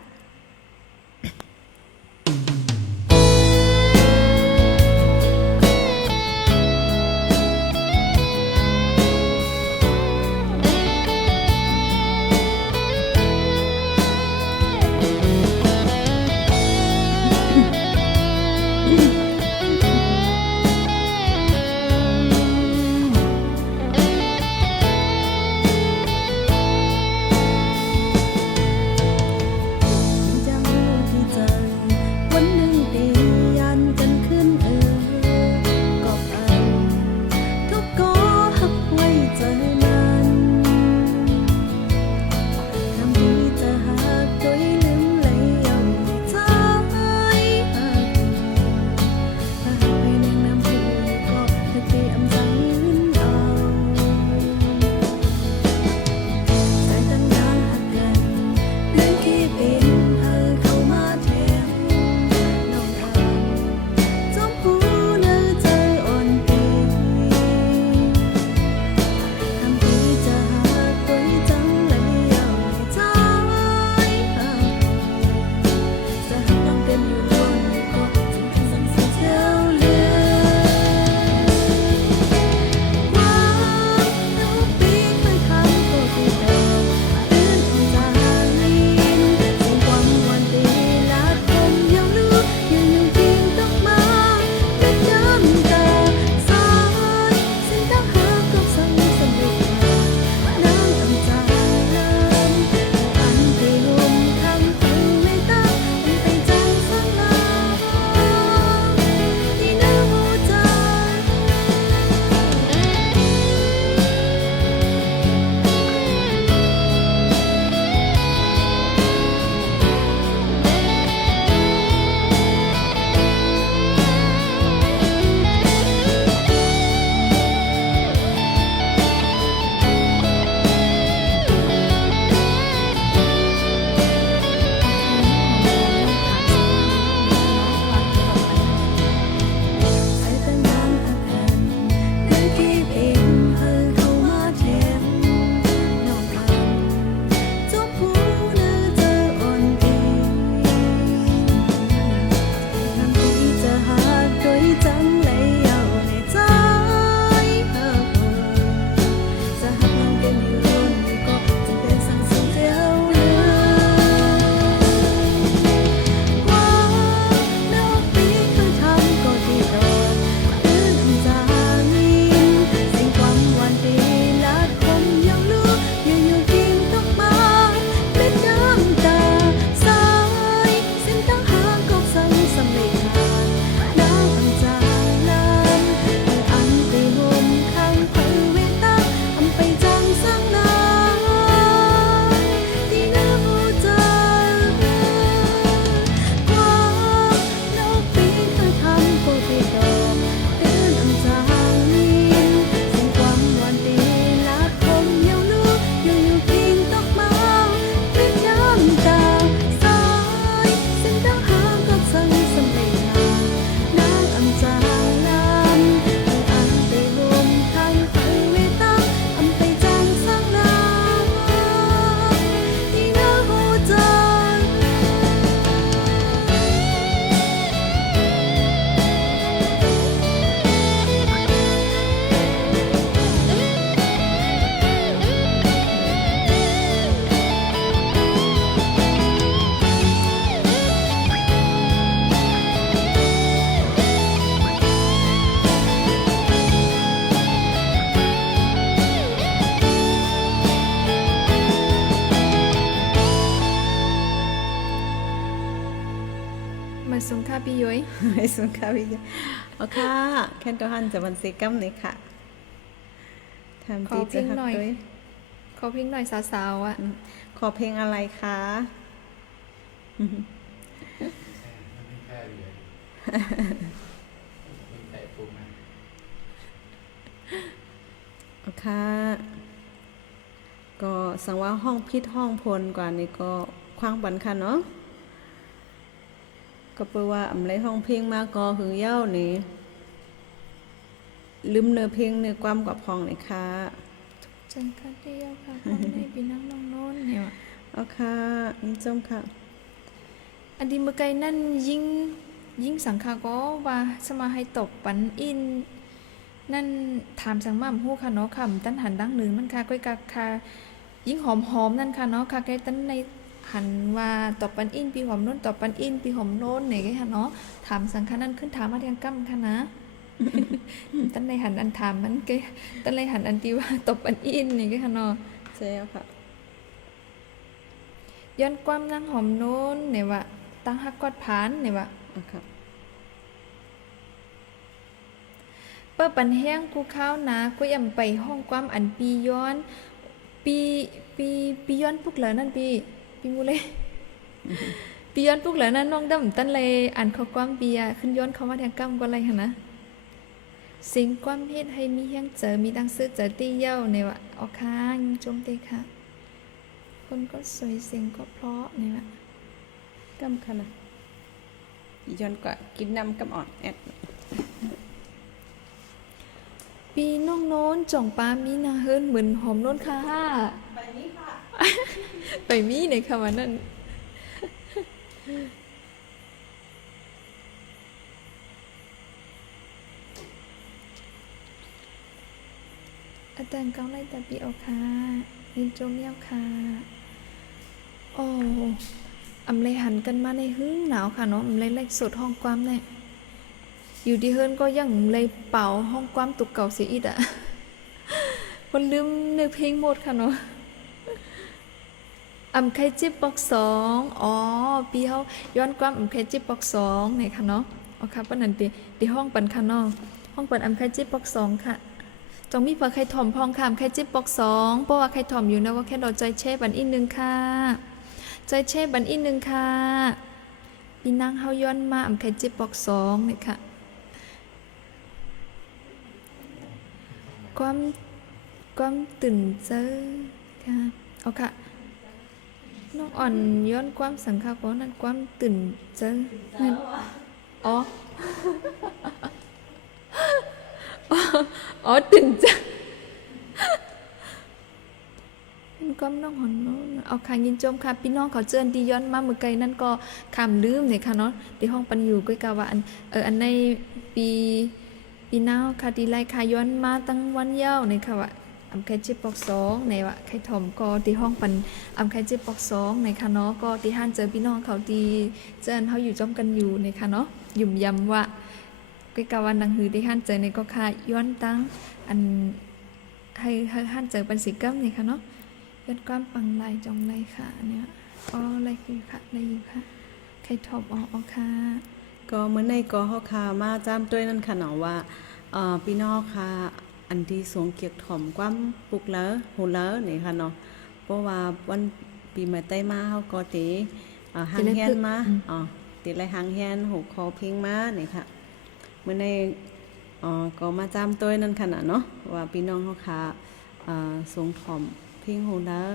สุนค่ะพี่เอาค่ะแค่ตัวหันจะวันเซกัมเลยค่ะทำ ขอ ที่ เพล จะ ง หัก หน่อย ด้วย ขอเพลงหน่อยสาวๆอ่ะ ขอเพลงอะไรคะ มันไม่แค่เลยมันใส่ปูมา เอาค่ะก็สังว่าห้องพิษห้องพลกว่านี่ก็คว้างปันค่ะเนาะก็แปลว่าอำไรห้องเพลงมาก็หึงเย้านี่ลืมเนื้อเพลงเนื้อความกับพองเลยค่ะ ใจค่ะเดียวค่ะพ่อแม่พี่น้องน้องโน้นเนี่ยว่ะ เอาค่ะอินจมค่ะ อันดีเมื่อไกลนั่นยิ่งสังคาก็ว่าสมาให้ตบปันอิน นั่นถามสังมั่มฮู้ค่ะเนาะค่ะตั้นหันดังหนึ่งมันค่ะก้อยกะค่ะยิ่งหอมนั่นค่ะเนาะค่ะแกตั้นในหันว่าตบปันอินปีหอมโน้นตบปันอินปีหอมโน้นไหนกันค่ะเนาะถามสังคานั่นขึ้นถามมาเรียงกั้มค่ะนะ ตั้นในหันอันถามมันก็ตั้นในหันอันที่ว่าตบปันอินนี่ก็ค่ะเนาะ เจ้าค่ะ ย้อนความนั่งหอมโน้นเนี่ยว่าตั้งฮักกอดผานเนี่ยว่า เอาค่ะ เปิดปันแห้งกูข้าวนะกูยำไปห้องความอันปีย้อนปีย้อนปุกเหลอนั่นปีมูเลย ปีย้อนปุกเหลอนั่นน้องดำตั้นเลยอ่านข้อความปีอะขึ้นย้อนเข้ามาแทงกำก็อะไรหั่นนะสิ่งความเฮ็ดให้มีเฮียงเจอมีดังซื้อเจอตีเย้าเนี่ยว่าเอาค้างจมเตค่ะ คนก็สวยเสียงก็เพราะเนี่ยว่า กำค่ะนะย้อนกว่ากินน้ำกำอ่อนแอด ปีน้องโน้นจ่องปลามีนาเฮิรนเหมือนหอมโน้นค่ะ ไปนี้ค่ะ ไปมีในคำว่านั้นอาจารย์ก้าวไล่แต่ปีเอาค่ะยินโจมเย้าค่ะโอ้อำเลยหันกันมาในหึ้งหนาวค่ะเนาะอำเลยไล่สดห้องความเนี่ยอยู่ที่เฮิรนก็ยังเลยเป่าห้องความตุกเก่าเสียอีกอ่ะ คนลืมเนื้อเพลงหมดค่ะเนาะอำไข่จิบปอกสองอ๋อปีเขาย้อนความอำไข่จิบปอกสองไหนค่ะเนาะอ๋อค่ะปะนันปีห้องปันค่ะเนาะห้องปันอำไข่จิบปอกสองค่ะจงมีเผื่อไข่ถ่อมพองค่ะอำไข่จิบปอกสองเพราะว่าไข่ถ่อมอยู่นะว่าแค่เราใจเช่บันอีกนึงค่ะใจเช่บันอีกนึงค่ะปีนางเฮาย้อนมาอำไข่จิบปอกสองเนี่ยค่ะความตื่นเจอค่ะเอาค่ะน้องอ่อนย้อนความสังขารของนั้นความตื่นเจอนั่นอ๋อ อ๋อตื่นเจอเป็นความน้องหอนน้องเอาค่ะยินจมค่ะพี่น้องเขาเจอดีย้อนมาเมื่อไกลนั่นก็คำลืมเนี่ยค่ะเนาะที่ห้องปันอยู่ก็กะว่าอันในปีหน้าค่ะดีไลค่ะย้อนมาตั้งวันเย้าเนี่ยค่ะว่าอำไข่จิบปอกสองในว่าไข่ถ่อมก็ที่ห้องปันอำไข่จิบปอกสองในค่ะเนาะก็ที่ห้านเจอพี่น้องเขาที่เจอเขาอยู่จอมกันอยู่ในค่ะเนาะหยุ่มยำว่าก็กะวันดังหือที่ห้านเจอในก็ค่ะย้อนตั้งอันให้ห้านเจอปันสีกัมเนี่ยค่ะเนาะย้อนความปังลายจองลายค่ะเนี่ยอ๋อลายคือค่ะลายอยู่ค่ะไข่ถ่อมอ๋อค่ะ ก็เหมือนในกอเฮาคามาจ้ามด้วยนั่นค่ะเนาะว่าพี่น้องค่ะอันที่สวงเกียกถ่อมความปลุกแล้วหูแล้วนี่ค่ะเนาะเพราะว่าวันปีใหม่ใต้มาเฮาก็ติหางแฮนมาติไรหางแฮนหูคอเพลงมานี่ค่ะเหมือนในก็มาจ้ามด้วยนั่นค่ะเนาะว่าพี่น้องเฮาค่ะสวงถ่อมเพลงหูแล้ว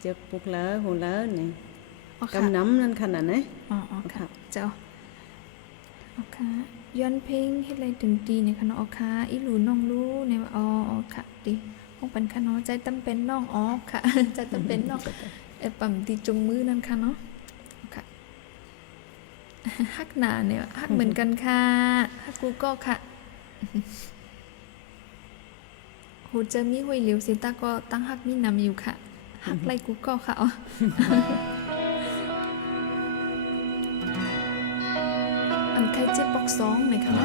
เจ็บปลุกแล้วหูแล้วนี่ อ๋อค่ะ กำน้ำนั่นขนาดไหน อ๋อค่ะเจ้าอ๋อค่ะย้อนเพลงเฮ็ดไรถึงดีเนี่ยค่ะเนาะอ๋อค่ะอีหลูน้องรู้เนี่ยว่าอ๋อค่ะดีห้องปันค่ะเนาะใจตั้มเป็นน้องอ๋อค่ะ ใจตั้มเป็นน้องปั่มตีจุงมือนั่นค่ะเนาะอ๋อค่ะ ฮักหนาเนี่ยฮักเหมือนกันค่ะฮักกูก็ค่ะ โหเจอมีหุยเหลียวสิตาก็ตั้งฮักมีนำอยู่ค่ะฮักไรกูก็ค่ะอ๋อ อันใครเจ็บปอกสองไหมคะ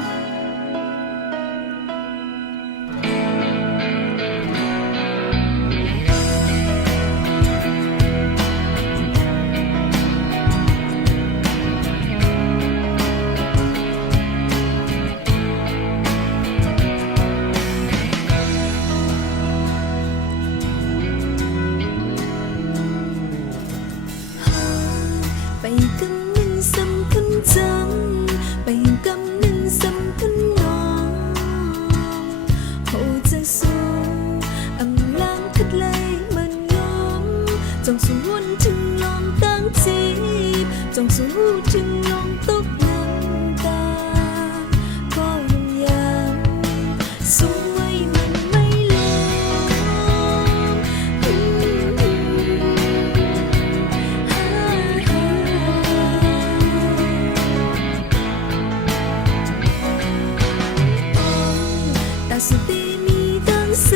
树地米当时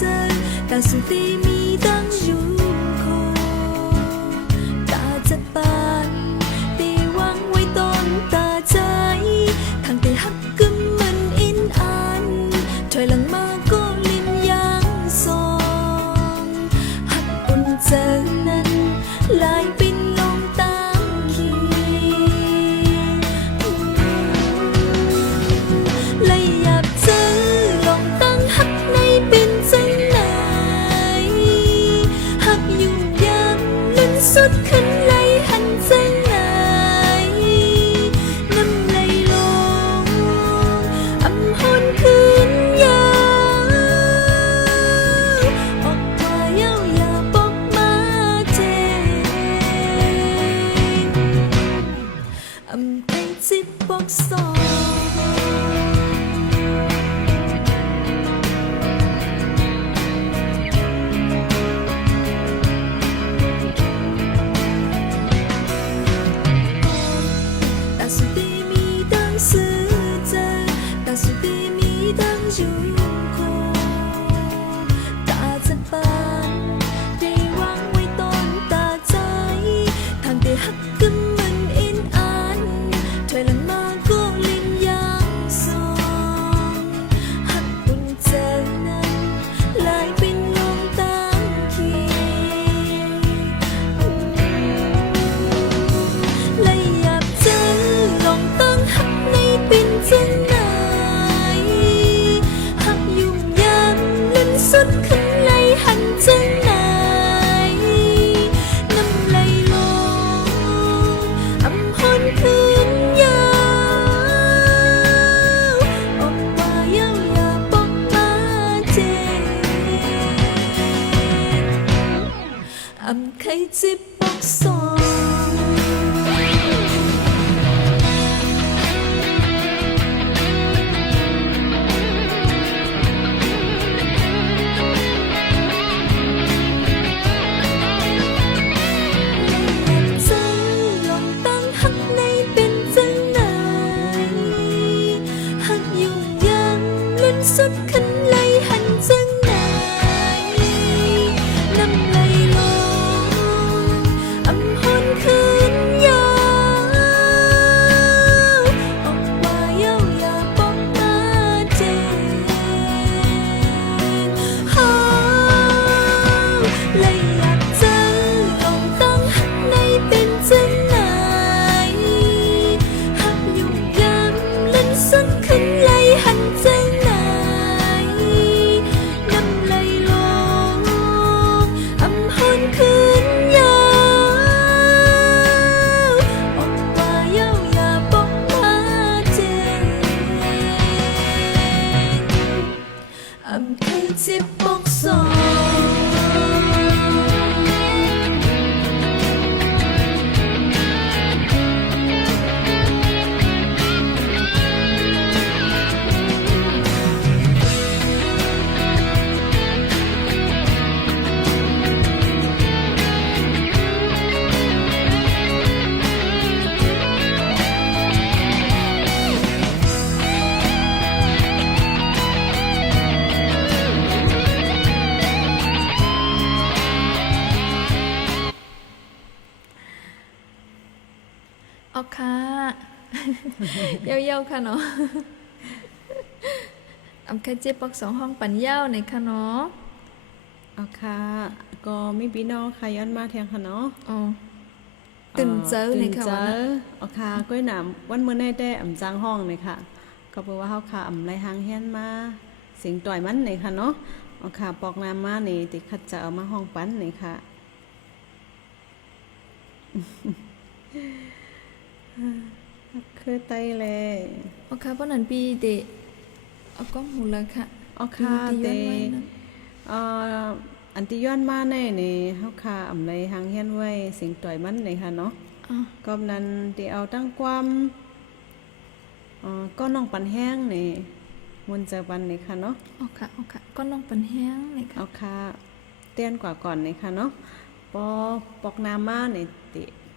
在，大树地米当入口，大จัดปานตีวางไว้ต้นตาใจทางตีหักกึมมันอินอันถอยหลังมาก็ลิ้นยางสองหักอุ่นเจอนั้นลายปินลงตามขีเลยอยากเจอลองตั้งหักในเป็นจังไหนหักอยู่ยังลุ้นสุดขึ้นเลยหันจังไหนน้ำไหลลงอำหอนคืนยาวออกมายาวอย่าปกมาเจอำไก่จิบปกสอง大树地米当时在，大树地米当入口，大จัดปานได้วางไว้ต้นตาใจทางได้หักกึมมันอินอันถอยหลังมาก็ลิ้นยางสองหักอุ่นเจอนั้นลายปินลงตามขีเลยอยากเจอลองตั้งหักในเป็นจังไหนหักอยู่ยังลุ้นสุดขึ้นเลยหันจังไหนน้ำไหลลงอำหอนคืนยาวออกมายาวอย่าปกมาเจอำไข่จิบปกสอง ใจลองตั้งหักในเป็นจังไหนหักอยู่ยังลุ้นสุดขึ้นเลยหันจังไหนน้ำไหลลงอำหอนคืนยาวออกมายาวอย่าปกมาเจอเลยอยากเจอลองตั้งหักในเป็นจังไหนหักอยู่ยังลุ้นสุดขึ้นเลยหันจังไหนน้ำไหลลงอำหอนคืนยาวออกมายาวอย่าปกมาเจอำไข่จิบปกสองออกค่ะ เย้าๆค่ะเนาะ อำไข่เจ็บปอกสองห้องปั่นเย้าในค่ะเนาะ เอาค่ะก็มีพี่น้องค่ะย้อนมาแทงค่ะเนาะ อ๋อตื่นเจอในค่ะวันนั้น เอาค่ะก้อยหนามวันมื้อในแต่อำจังห้องเลยค่ะก็เพราะว่าเฮาค่ะอำไรหางเฮียนมาสิงต่อยมันนี่ค่ะเนาะเอาค่ะปอกน้ำมานี่ติคัดจะเอามาห้องปั้นนี่ค่ะ คือไตเลย ออกค่ะป้อนนันปีเดะเอาก็หูละค่ะ เอาค่ะ ปี เต ย้อนไว้นะ อันที่ย้อนมาในนี่เฮาค่ะอำไรหางเฮียนไว้สิงต่อยมันนี่ค่ะเนาะ อ๋อ กอบนั้นที่เอาตั้งความก็น้องปันแห้งนี่มุนเจอปันนี่ค่ะเนาะ ออกค่ะก็น้องปันแห้งในค่ะ เอาค่ะเตี้ยนกว่าก่อนนี่ค่ะเนาะปอปอกน้ำมานี่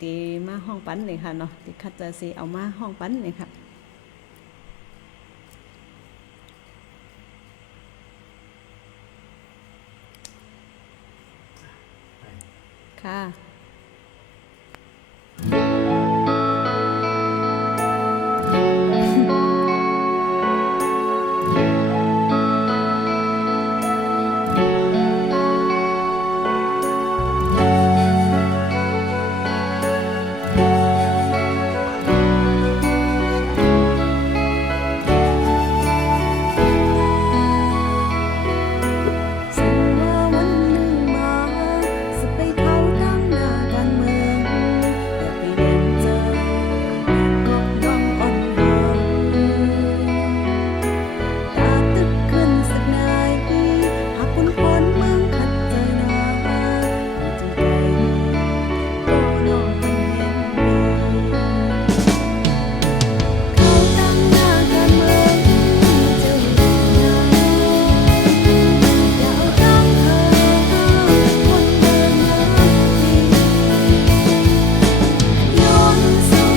ตีมาห้องปั้นนี่ค่ะเนาะติคัดจะสิเอามาห้องปั้นนี่ค่ะ ค่ะสัญว่าวันหนึ่งมาสิไปเข้าตั้งหน้าการเมืองอย่าไปเล่นเจอกบวังอ่อนเฮาตาตึกขึ้นสักนายหากคุณพ้นเมืองขัดใจนาจึงไกลก็น้องเป็นเห็นเข้าตั้งหน้าการเมืองเจ้าอยู่ไหน อย่าเอาตั้งเธอคนเดินมาดีย้อนสู่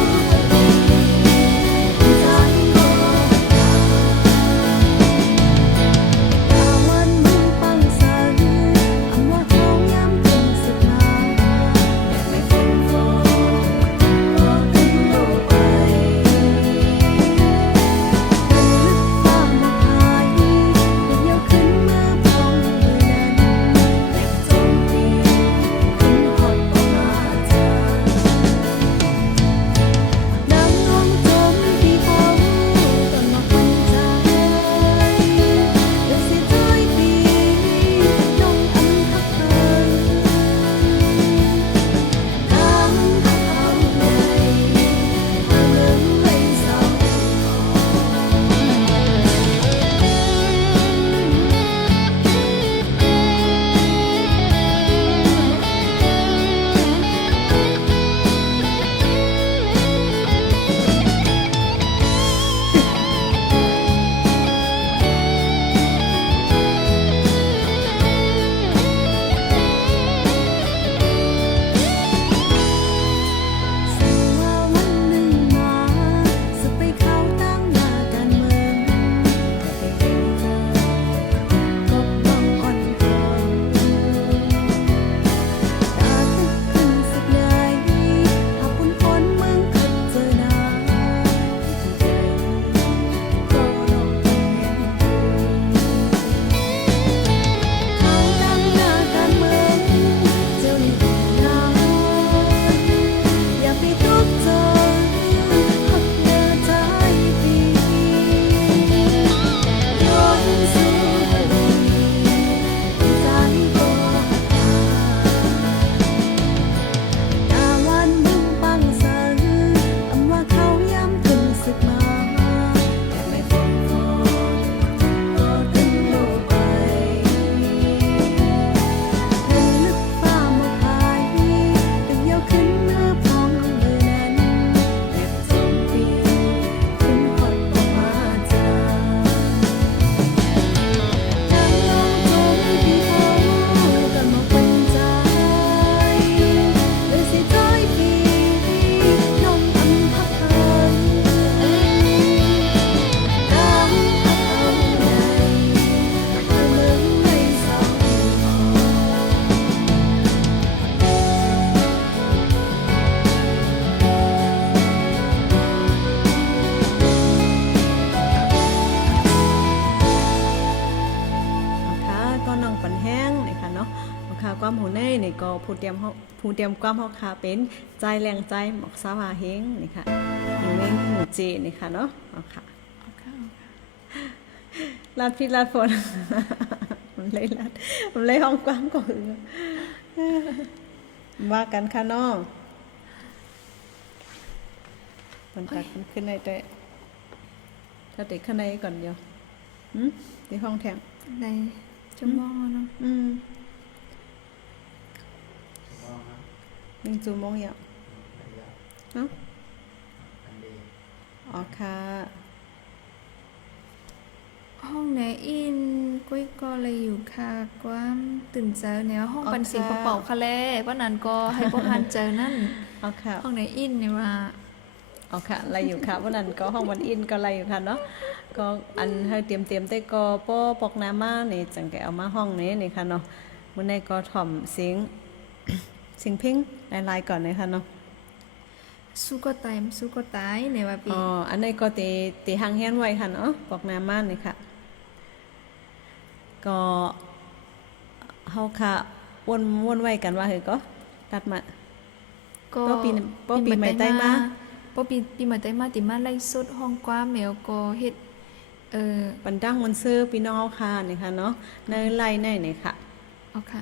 ใจก็ถ้าวันมึงปังสันอำว่าเขาย้ำถึงสุดมาอยากไม่ฟังฟอก็ขึ้นโลกไปเป็นลึกฟ้ามาหายเดี๋ยวขึ้นมาพองมือนั้นเล็บโจมตีขึ้นฮอดออกมาจากน้ำนองจมที่เขาตอนมาคนใจเดี๋ยวสิถ้อยปีน้องอันทักเธอทางเขาใหญ่เรื่องไม่เศร้า สัญว่าวันหนึ่งมาสิไปเข้าตั้งหน้าการเมืองอย่าไปเห็นเธอกบบังอ่อนเฮาตาตึกขึ้นสักนายหากคุณพ้นเมืองขัดเจอหน้าที่ใจก็น้องเป็นเห็นเข้าตั้งหน้าการเมืองเจ้าอยู่ไหน อย่าไปตกใจหักเดินใจปีย้อนสู่ใจก็ตาวันมึงปังสันอำว่าเขาย้ำถึงสึกมาอยากไม่ฟ้องฟอก็ถึงโลกไปเห็นลึกฟ้ามาพายตึงเยาวขึ้นเมื่อพองมือนั้นเล็บโจมตีขึ้นฮอดออกมาจากทางลงจมที่เขากันมาเป็นใจเลยสิจ้อยปีน้องอันพักเพิ่นตามเขาใหญ่เรื่องไม่เศร้า ค่ะก็น้องปันแห้งนี่ค่ะเนาะค่ะความหูในนี่ก็ผู้เตรียมความเฮาค่ะเป็นใจแรงใจหมอกสาวาเฮงนี่ค่ะอยู่ในหมู่จีนี่ค่ะเนาะเอาค่ะ เอาค่ะ ลาดพี่ลาดฝน มันเลยลาดมันเลยห้องกว้างกว่าอื่นว่ากันค่ะเนาะมันตัดมันขึ้นในแต่ถ้าติดข้างในก่อนเดียวในห้องแถม ในจะมองเนาะ มองครับ ยังจูมองอย่าง ระยะ เนาะ อันดี อ๋อค่ะ ห้องไหนอินกุ้ยก็เลยอยู่ค่ะกว้ามตื่นเจอเนี่ยห้องปันเสียงเป่าๆค่ะแลว่านั้นก็ให้พวกฮันเจอนั่น อ๋อค่ะ ห้องไหนอินเนี่ยว่า อ๋อค่ะไล่อยู่ค่ะวันนั้นก็ห้องวันอินก็ไล่อยู่ค่ะเนาะก็อันให้เตรียมแต่ก็ป้อปอกน้ำมานี่จังแกเอามาห้องนี้นี่ค่ะเนาะมื้อนี้ก็ถ่อมเสียง เสียงเพลงหลายๆก่อนเลยค่ะเนาะ สู้ก็ตายสู้ก็ตายในว่าปี อ๋ออันนี้ก็ตีหางแฮนไว้ค่ะเนาะปอกน้ำมันนี่ค่ะก็เฮาค่ะวนไว้กันว่าเฮ้ยก็ตัดมา ก็ ป้อปีใหม่ใต้มา ป้อปีใหม่ใต้มาติมาไล่สดห้องกว้าแมวก็เฮ็ดปันตั้งมันซื้อพี่น้องเฮาค่ะนี่ค่ะเนาะในไล่ในนี่ค่ะ เอาค่ะ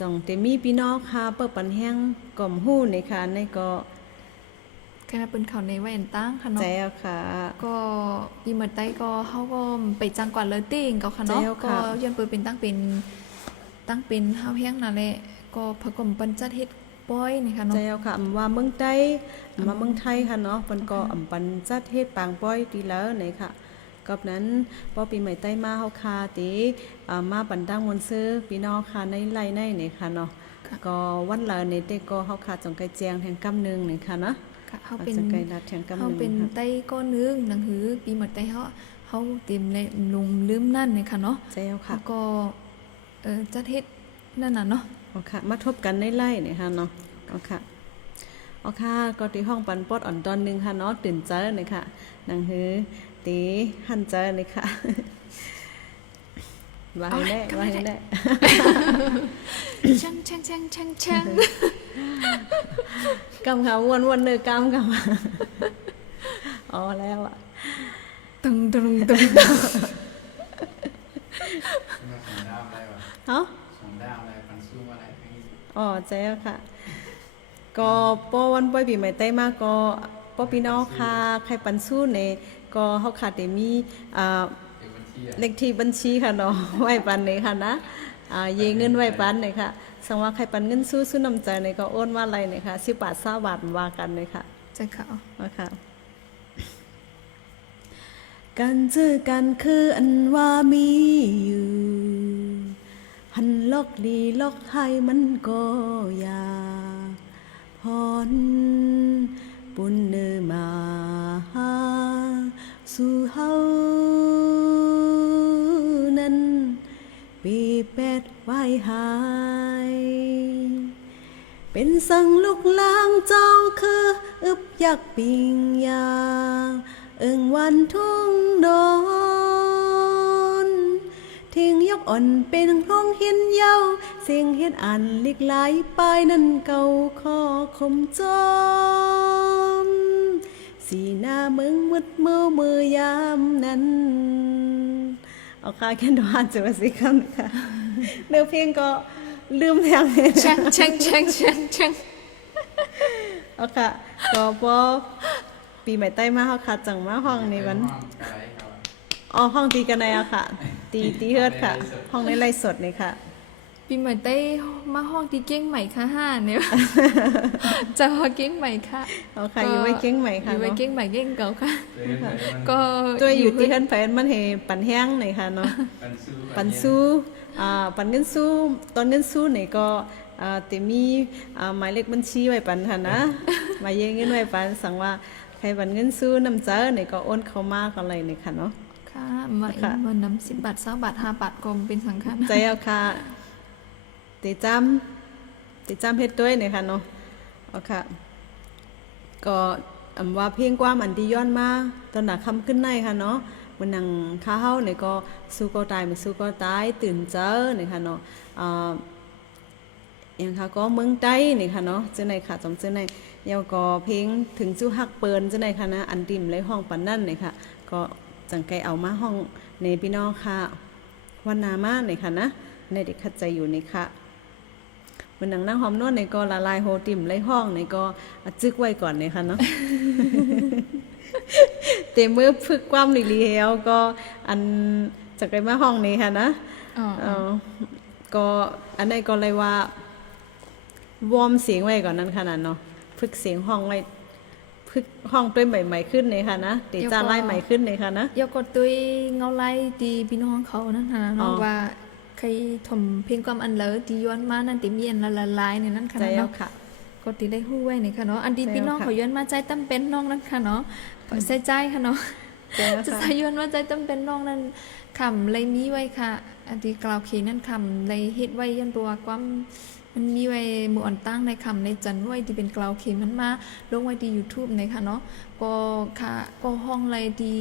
จ่องเตมีพี่น้องค่ะเปิดปันแห้งกล่อมหู้นี่ค่ะในก็ คณะเป็นเขาในแว่นตั้งค่ะเนาะ แจ้วค่ะ ก็ปีใหม่ใต้ก็เฮาก็ไปจังกว่าเลยติ้งก็ค่ะเนาะ แจ้ว ก็ ค่ะ ย้อนเปิดเป็นตั้งเป็นเฮาแห้งนั่นแหละก็ผกมปันจัดเฮ็ดป้อยนี่ค่ะเนาะ แจ้วค่ะอำว่าเมืองใต้อำว่าเมืองไทยค่ะเนาะเพิ่นก็อำปันจัดเฮ็ดปางป้อยตีแล้วนี่ค่ะกับนั้นพอปีใหม่ใต้มาเฮาค่ะติมาปันตั้งมนต์ซื้อพี่น้องค่ะในไร่ในนี่ค่ะเนาะ ค่ะ ก็วันละนี่เตก็เฮาค่ะจงไกแจงแห่งกำนึงนี่ค่ะเนาะ ค่ะเฮาเป็น จงไกรัดแห่งกำนึง เฮาเป็น ค่ะ ไต้ก้อนนึงหนังหือปีใหม่ใต้เฮาเต็มเลยลงลืมนั่นนี่ค่ะเนาะ แจ้วค่ะ แล้วก็จัดเฮ็ดนั่นน่ะเนาะ เอาค่ะมาทบกันในไร่นี่ค่ะเนาะเอาค่ะเอาค่ะก็ที่ห้องปันปอดอ่อนตอนหนึงค่ะเนาะตื่นเจอนี่ค่ะหนังหือตีหันเจอนี่ค่ะว่าให้ได้ว่าให้ได้ ช่างช่างช่างช่างช่าง กำค่ะวนๆเนื้อกำค่ะอ๋อแล้วอ่ะ ตึงตึงตึง มาสองดาวอะไรวะ เอ้า สองดาวอะไรปันสู้อะไรเพลง อ๋อใจแล้วค่ะ ก็ป้อวันป้อยปีใหม่ใต้มาก็ป้อพี่น้องค่ะใครปันสู้ในก็เฮาขาดได้มีเด็กบัญชีเลขที่บัญชีค่ะเนาะ ไว้ปันเลยค่ะนะเยเงินไว้ปันเลยค่ะสังว่าใครปันเงินสู้น้ำใจเนี่ยก็โอนว่าอะไรเนี่ยค่ะ10 บาท20 บาทว่ากันเลยค่ะ ใจเขา นะคะการเจอกันคืออันว่ามีอยู่หันลอกดีลอกให้มันก็อยากพรปุ่นเนอมาสู่เฮานั้นปีแปดไว้หายเป็นสังลูกลางเจ้าคืออึบยักปิงยาเอิงวันทุ่งดอนทิ้งยกอ่อนเป็นร้องเห็นเย้าเสียงเห็นอ่านลิกหลายปลายนั้นเก่าคอคมจอมสีหน้าเมืองมืดมือยามนั้นเอาค่ะแค่ดว่าจะมาสิคำค่ะเนื้อเพลงก็ลืมแทงเลย ช่างช่างช่างช่างช่าง เอาค่ะก็พอปีใหม่ใต้มาเฮาค่ะจังมาห้องในวัน ห้องอะไรครับ อ๋อห้องตีกันในอะค่ะ ตีเฮือดค่ะ ห้องในไลฟ์สดนี่ค่ะ ปีใหม่ใต้มาห้องที่เก้งใหม่ค่ะห้าเนี่ย จะพอเก้งใหม่ค่ะ เอาค่ะอยู่ไว้เก้งใหม่ อ ค่ะ ยู่ไว้ เนาะ เก้งใหม่เก้งเก่าค่ะ เลยมัน ก็ ตัวอยู่ที่เฮือนแฟนมันเฮปันแห้งนี่ค่ะเนาะ ปันสู้ ปันเงินสู้ตอนเงินสู้นี่ก็ติมีหมายเลขบัญชีไว้ปันค่ะนะ มาเยเงินไว้ปันสั่งว่าใครปันเงินสู้นำเจอนี่ก็โอนเข้ามาก็เลยนี่ค่ะเนาะ ค่ะมาอี ค่ะ กวันน้ำ10 บาท20 บาท5 บาทก็เป็นสังขาร ใจเอาค่ะติจำเฮ็ดด้วยนี่ค่ะเนาะเอาค่ะ ก็ว่าเพลงกว่ามันที่ย้อนมาตอนหนักคำขึ้นในค่ะเนาะมันนังข้าเฮานี่ก็สู้ก็ตายมันสู้ก็ตายตื่นเจอนี่ค่ะเนาะอย่างค่ะก็เมืองใต้นี่ค่ะเนาะจังได๋ค่ะจำจังได๋ยาวก็เพลงถึงจู้ฮักเปินจังได๋ค่ะนะอันติมเลยห้องปานนั้นนี่ค่ะ ก็จังไกเอามาห้องในพี่น้องค่ะวันนามานี่ค่ะนะในเด็กขัดใจอยู่นี่ค่ะมันนังนั่งหอมนวดในก็ละลายโฮติ่มไล่ห้องในก็จึกไว้ก่อนเลยค่ะเนาะ เต็มมือพึกความลีลีเฮลก็อันจากไปมาห้องนี้ค่ะนะ อ๋อ ก็อันนี้ก็เลยว่าวอร์มเสียงไว้ก่อนนั้นขนาดเนาะพึกเสียงห้องไว้พึกห้องด้วยใหม่ๆขึ้นเลยค่ะนะตีจานไล่ใหม่ขึ้นเลยค่ะนะ ยกกดตุ้ยเงาไล่ตีพี่น้องเขานั่นค่ะ อ๋ เนาะ อ ว่าใครถมเพลงความอันเลอตีย้อนมานั่นติมีอันละลายในนั้นค่ะ ใจเอา เนาะ ค่ะ ก็ตีได้ฮู้ไว้นี่ค่ะเนาะอันดี แล้ว พี่น้อง ค่ะ เขาย้อนมาใจตั้มเป็นน้องนั่นค่ะเนาะก็ใส่ใจค่ะเนาะ ใจเอา จะ ค่ะ ใส่ย้อนมาใจตั้มเป็นน้องนั่นคำเลยมีไว้ค่ะ อันที่กล่าวเขียนนั่นคำเลยเฮ็ดไว้ย้อนตัวความ มันมีไว้มืออ่อนตั้งในคำในจันไว้ที่เป็นกล่าวเข็มมันมาลงไว้ที่ YouTube ในค่ะเนาะก็ค่ะก็ห้องไรดี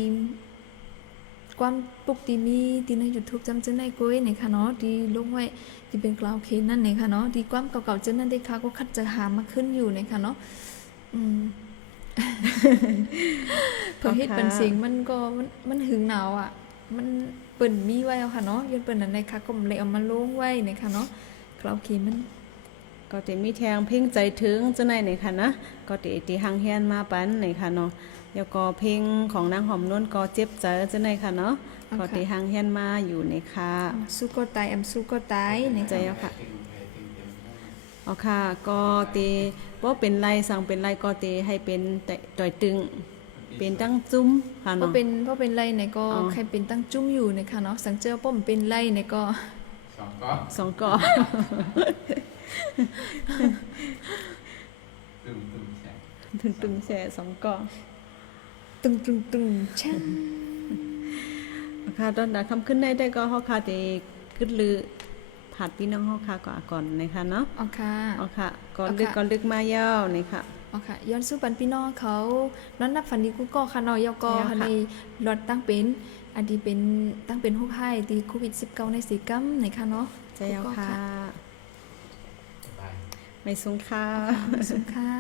ความปกติมีที่ใน YouTube จำเจนในกุ้ยในค่ะเนาะที่ลงไว้ที่เป็นกล่าวเข็มนั่นในค่ะเนาะที่ความเก่าๆเจนนั่นได้ค่ะก็คัดจะหามาขึ้นอยู่ในค่ะเนาะเพื่อเฮ็ดเป็นเสียงมันก็มันหึงหนาวอ่ะมันเปิ่นมีไว้เอาค่ะเนาะย้อนเปิ่นนั่นในค่ะก็เลยเอามาลงไว้ในค่ะเนาะกล่าวเข็มมัน ก็จะมีแทงเพลงใจถึงจังได๋นี่ค่ะนะก็ที่หังเฮียนมาปันนี่ค่ะเนาะแล้วก็เพลงของนางหอมนวลก็เจ็บใจจังได๋ค่ะเนาะก็ที่หังเฮียนมาอยู่นี่ค่ะ สู้ก็ตายสู้ก็ตายใน ใจ ค่ะ เอาค่ะ ตึงไปตึงเต็มที่ เอาค่ะก็ตีบ่เป็นไรสั่งเป็นไรก็ตีให้เป็นแต่ต่อยตึง เป็นตั้งจุ้มค่ะ เพราะ เนาะ เป็นไรในก็ อ๋อ ใครเป็นตั้งจุ้มอยู่ในค่ะเนาะสังเจอป้อมเป็นไรในก็ สองก็ สองกอ ตึงแฉะ ตึงๆแช่สองกอ ตึงช่าง เอาค่ะตอนนั้นคำขึ้นได้ก็เฮาค่ะตีขึ้นลือผัดพี่น้องเฮาค่ะก่อนนะคะเนาะ เอาค่ะ เอาค่ะก่อน เอา ลึก ค่ะ ก่อนลึกมาเย้านี่ค่ะ เอาค่ะย้อนสู้ปันพี่น้องเขานอนนับฝันดีกูก็ค่ะเนาะยอก็ แล้วค่ะ ในรถตั้งเป็นอันที่เป็นตั้งเป็นฮู้ให้ตีโควิด19ในสีกัมในค่ะเนาะ ใจเอาค่ะ สบาย ไม่สูงค่ะ สุขค่ะ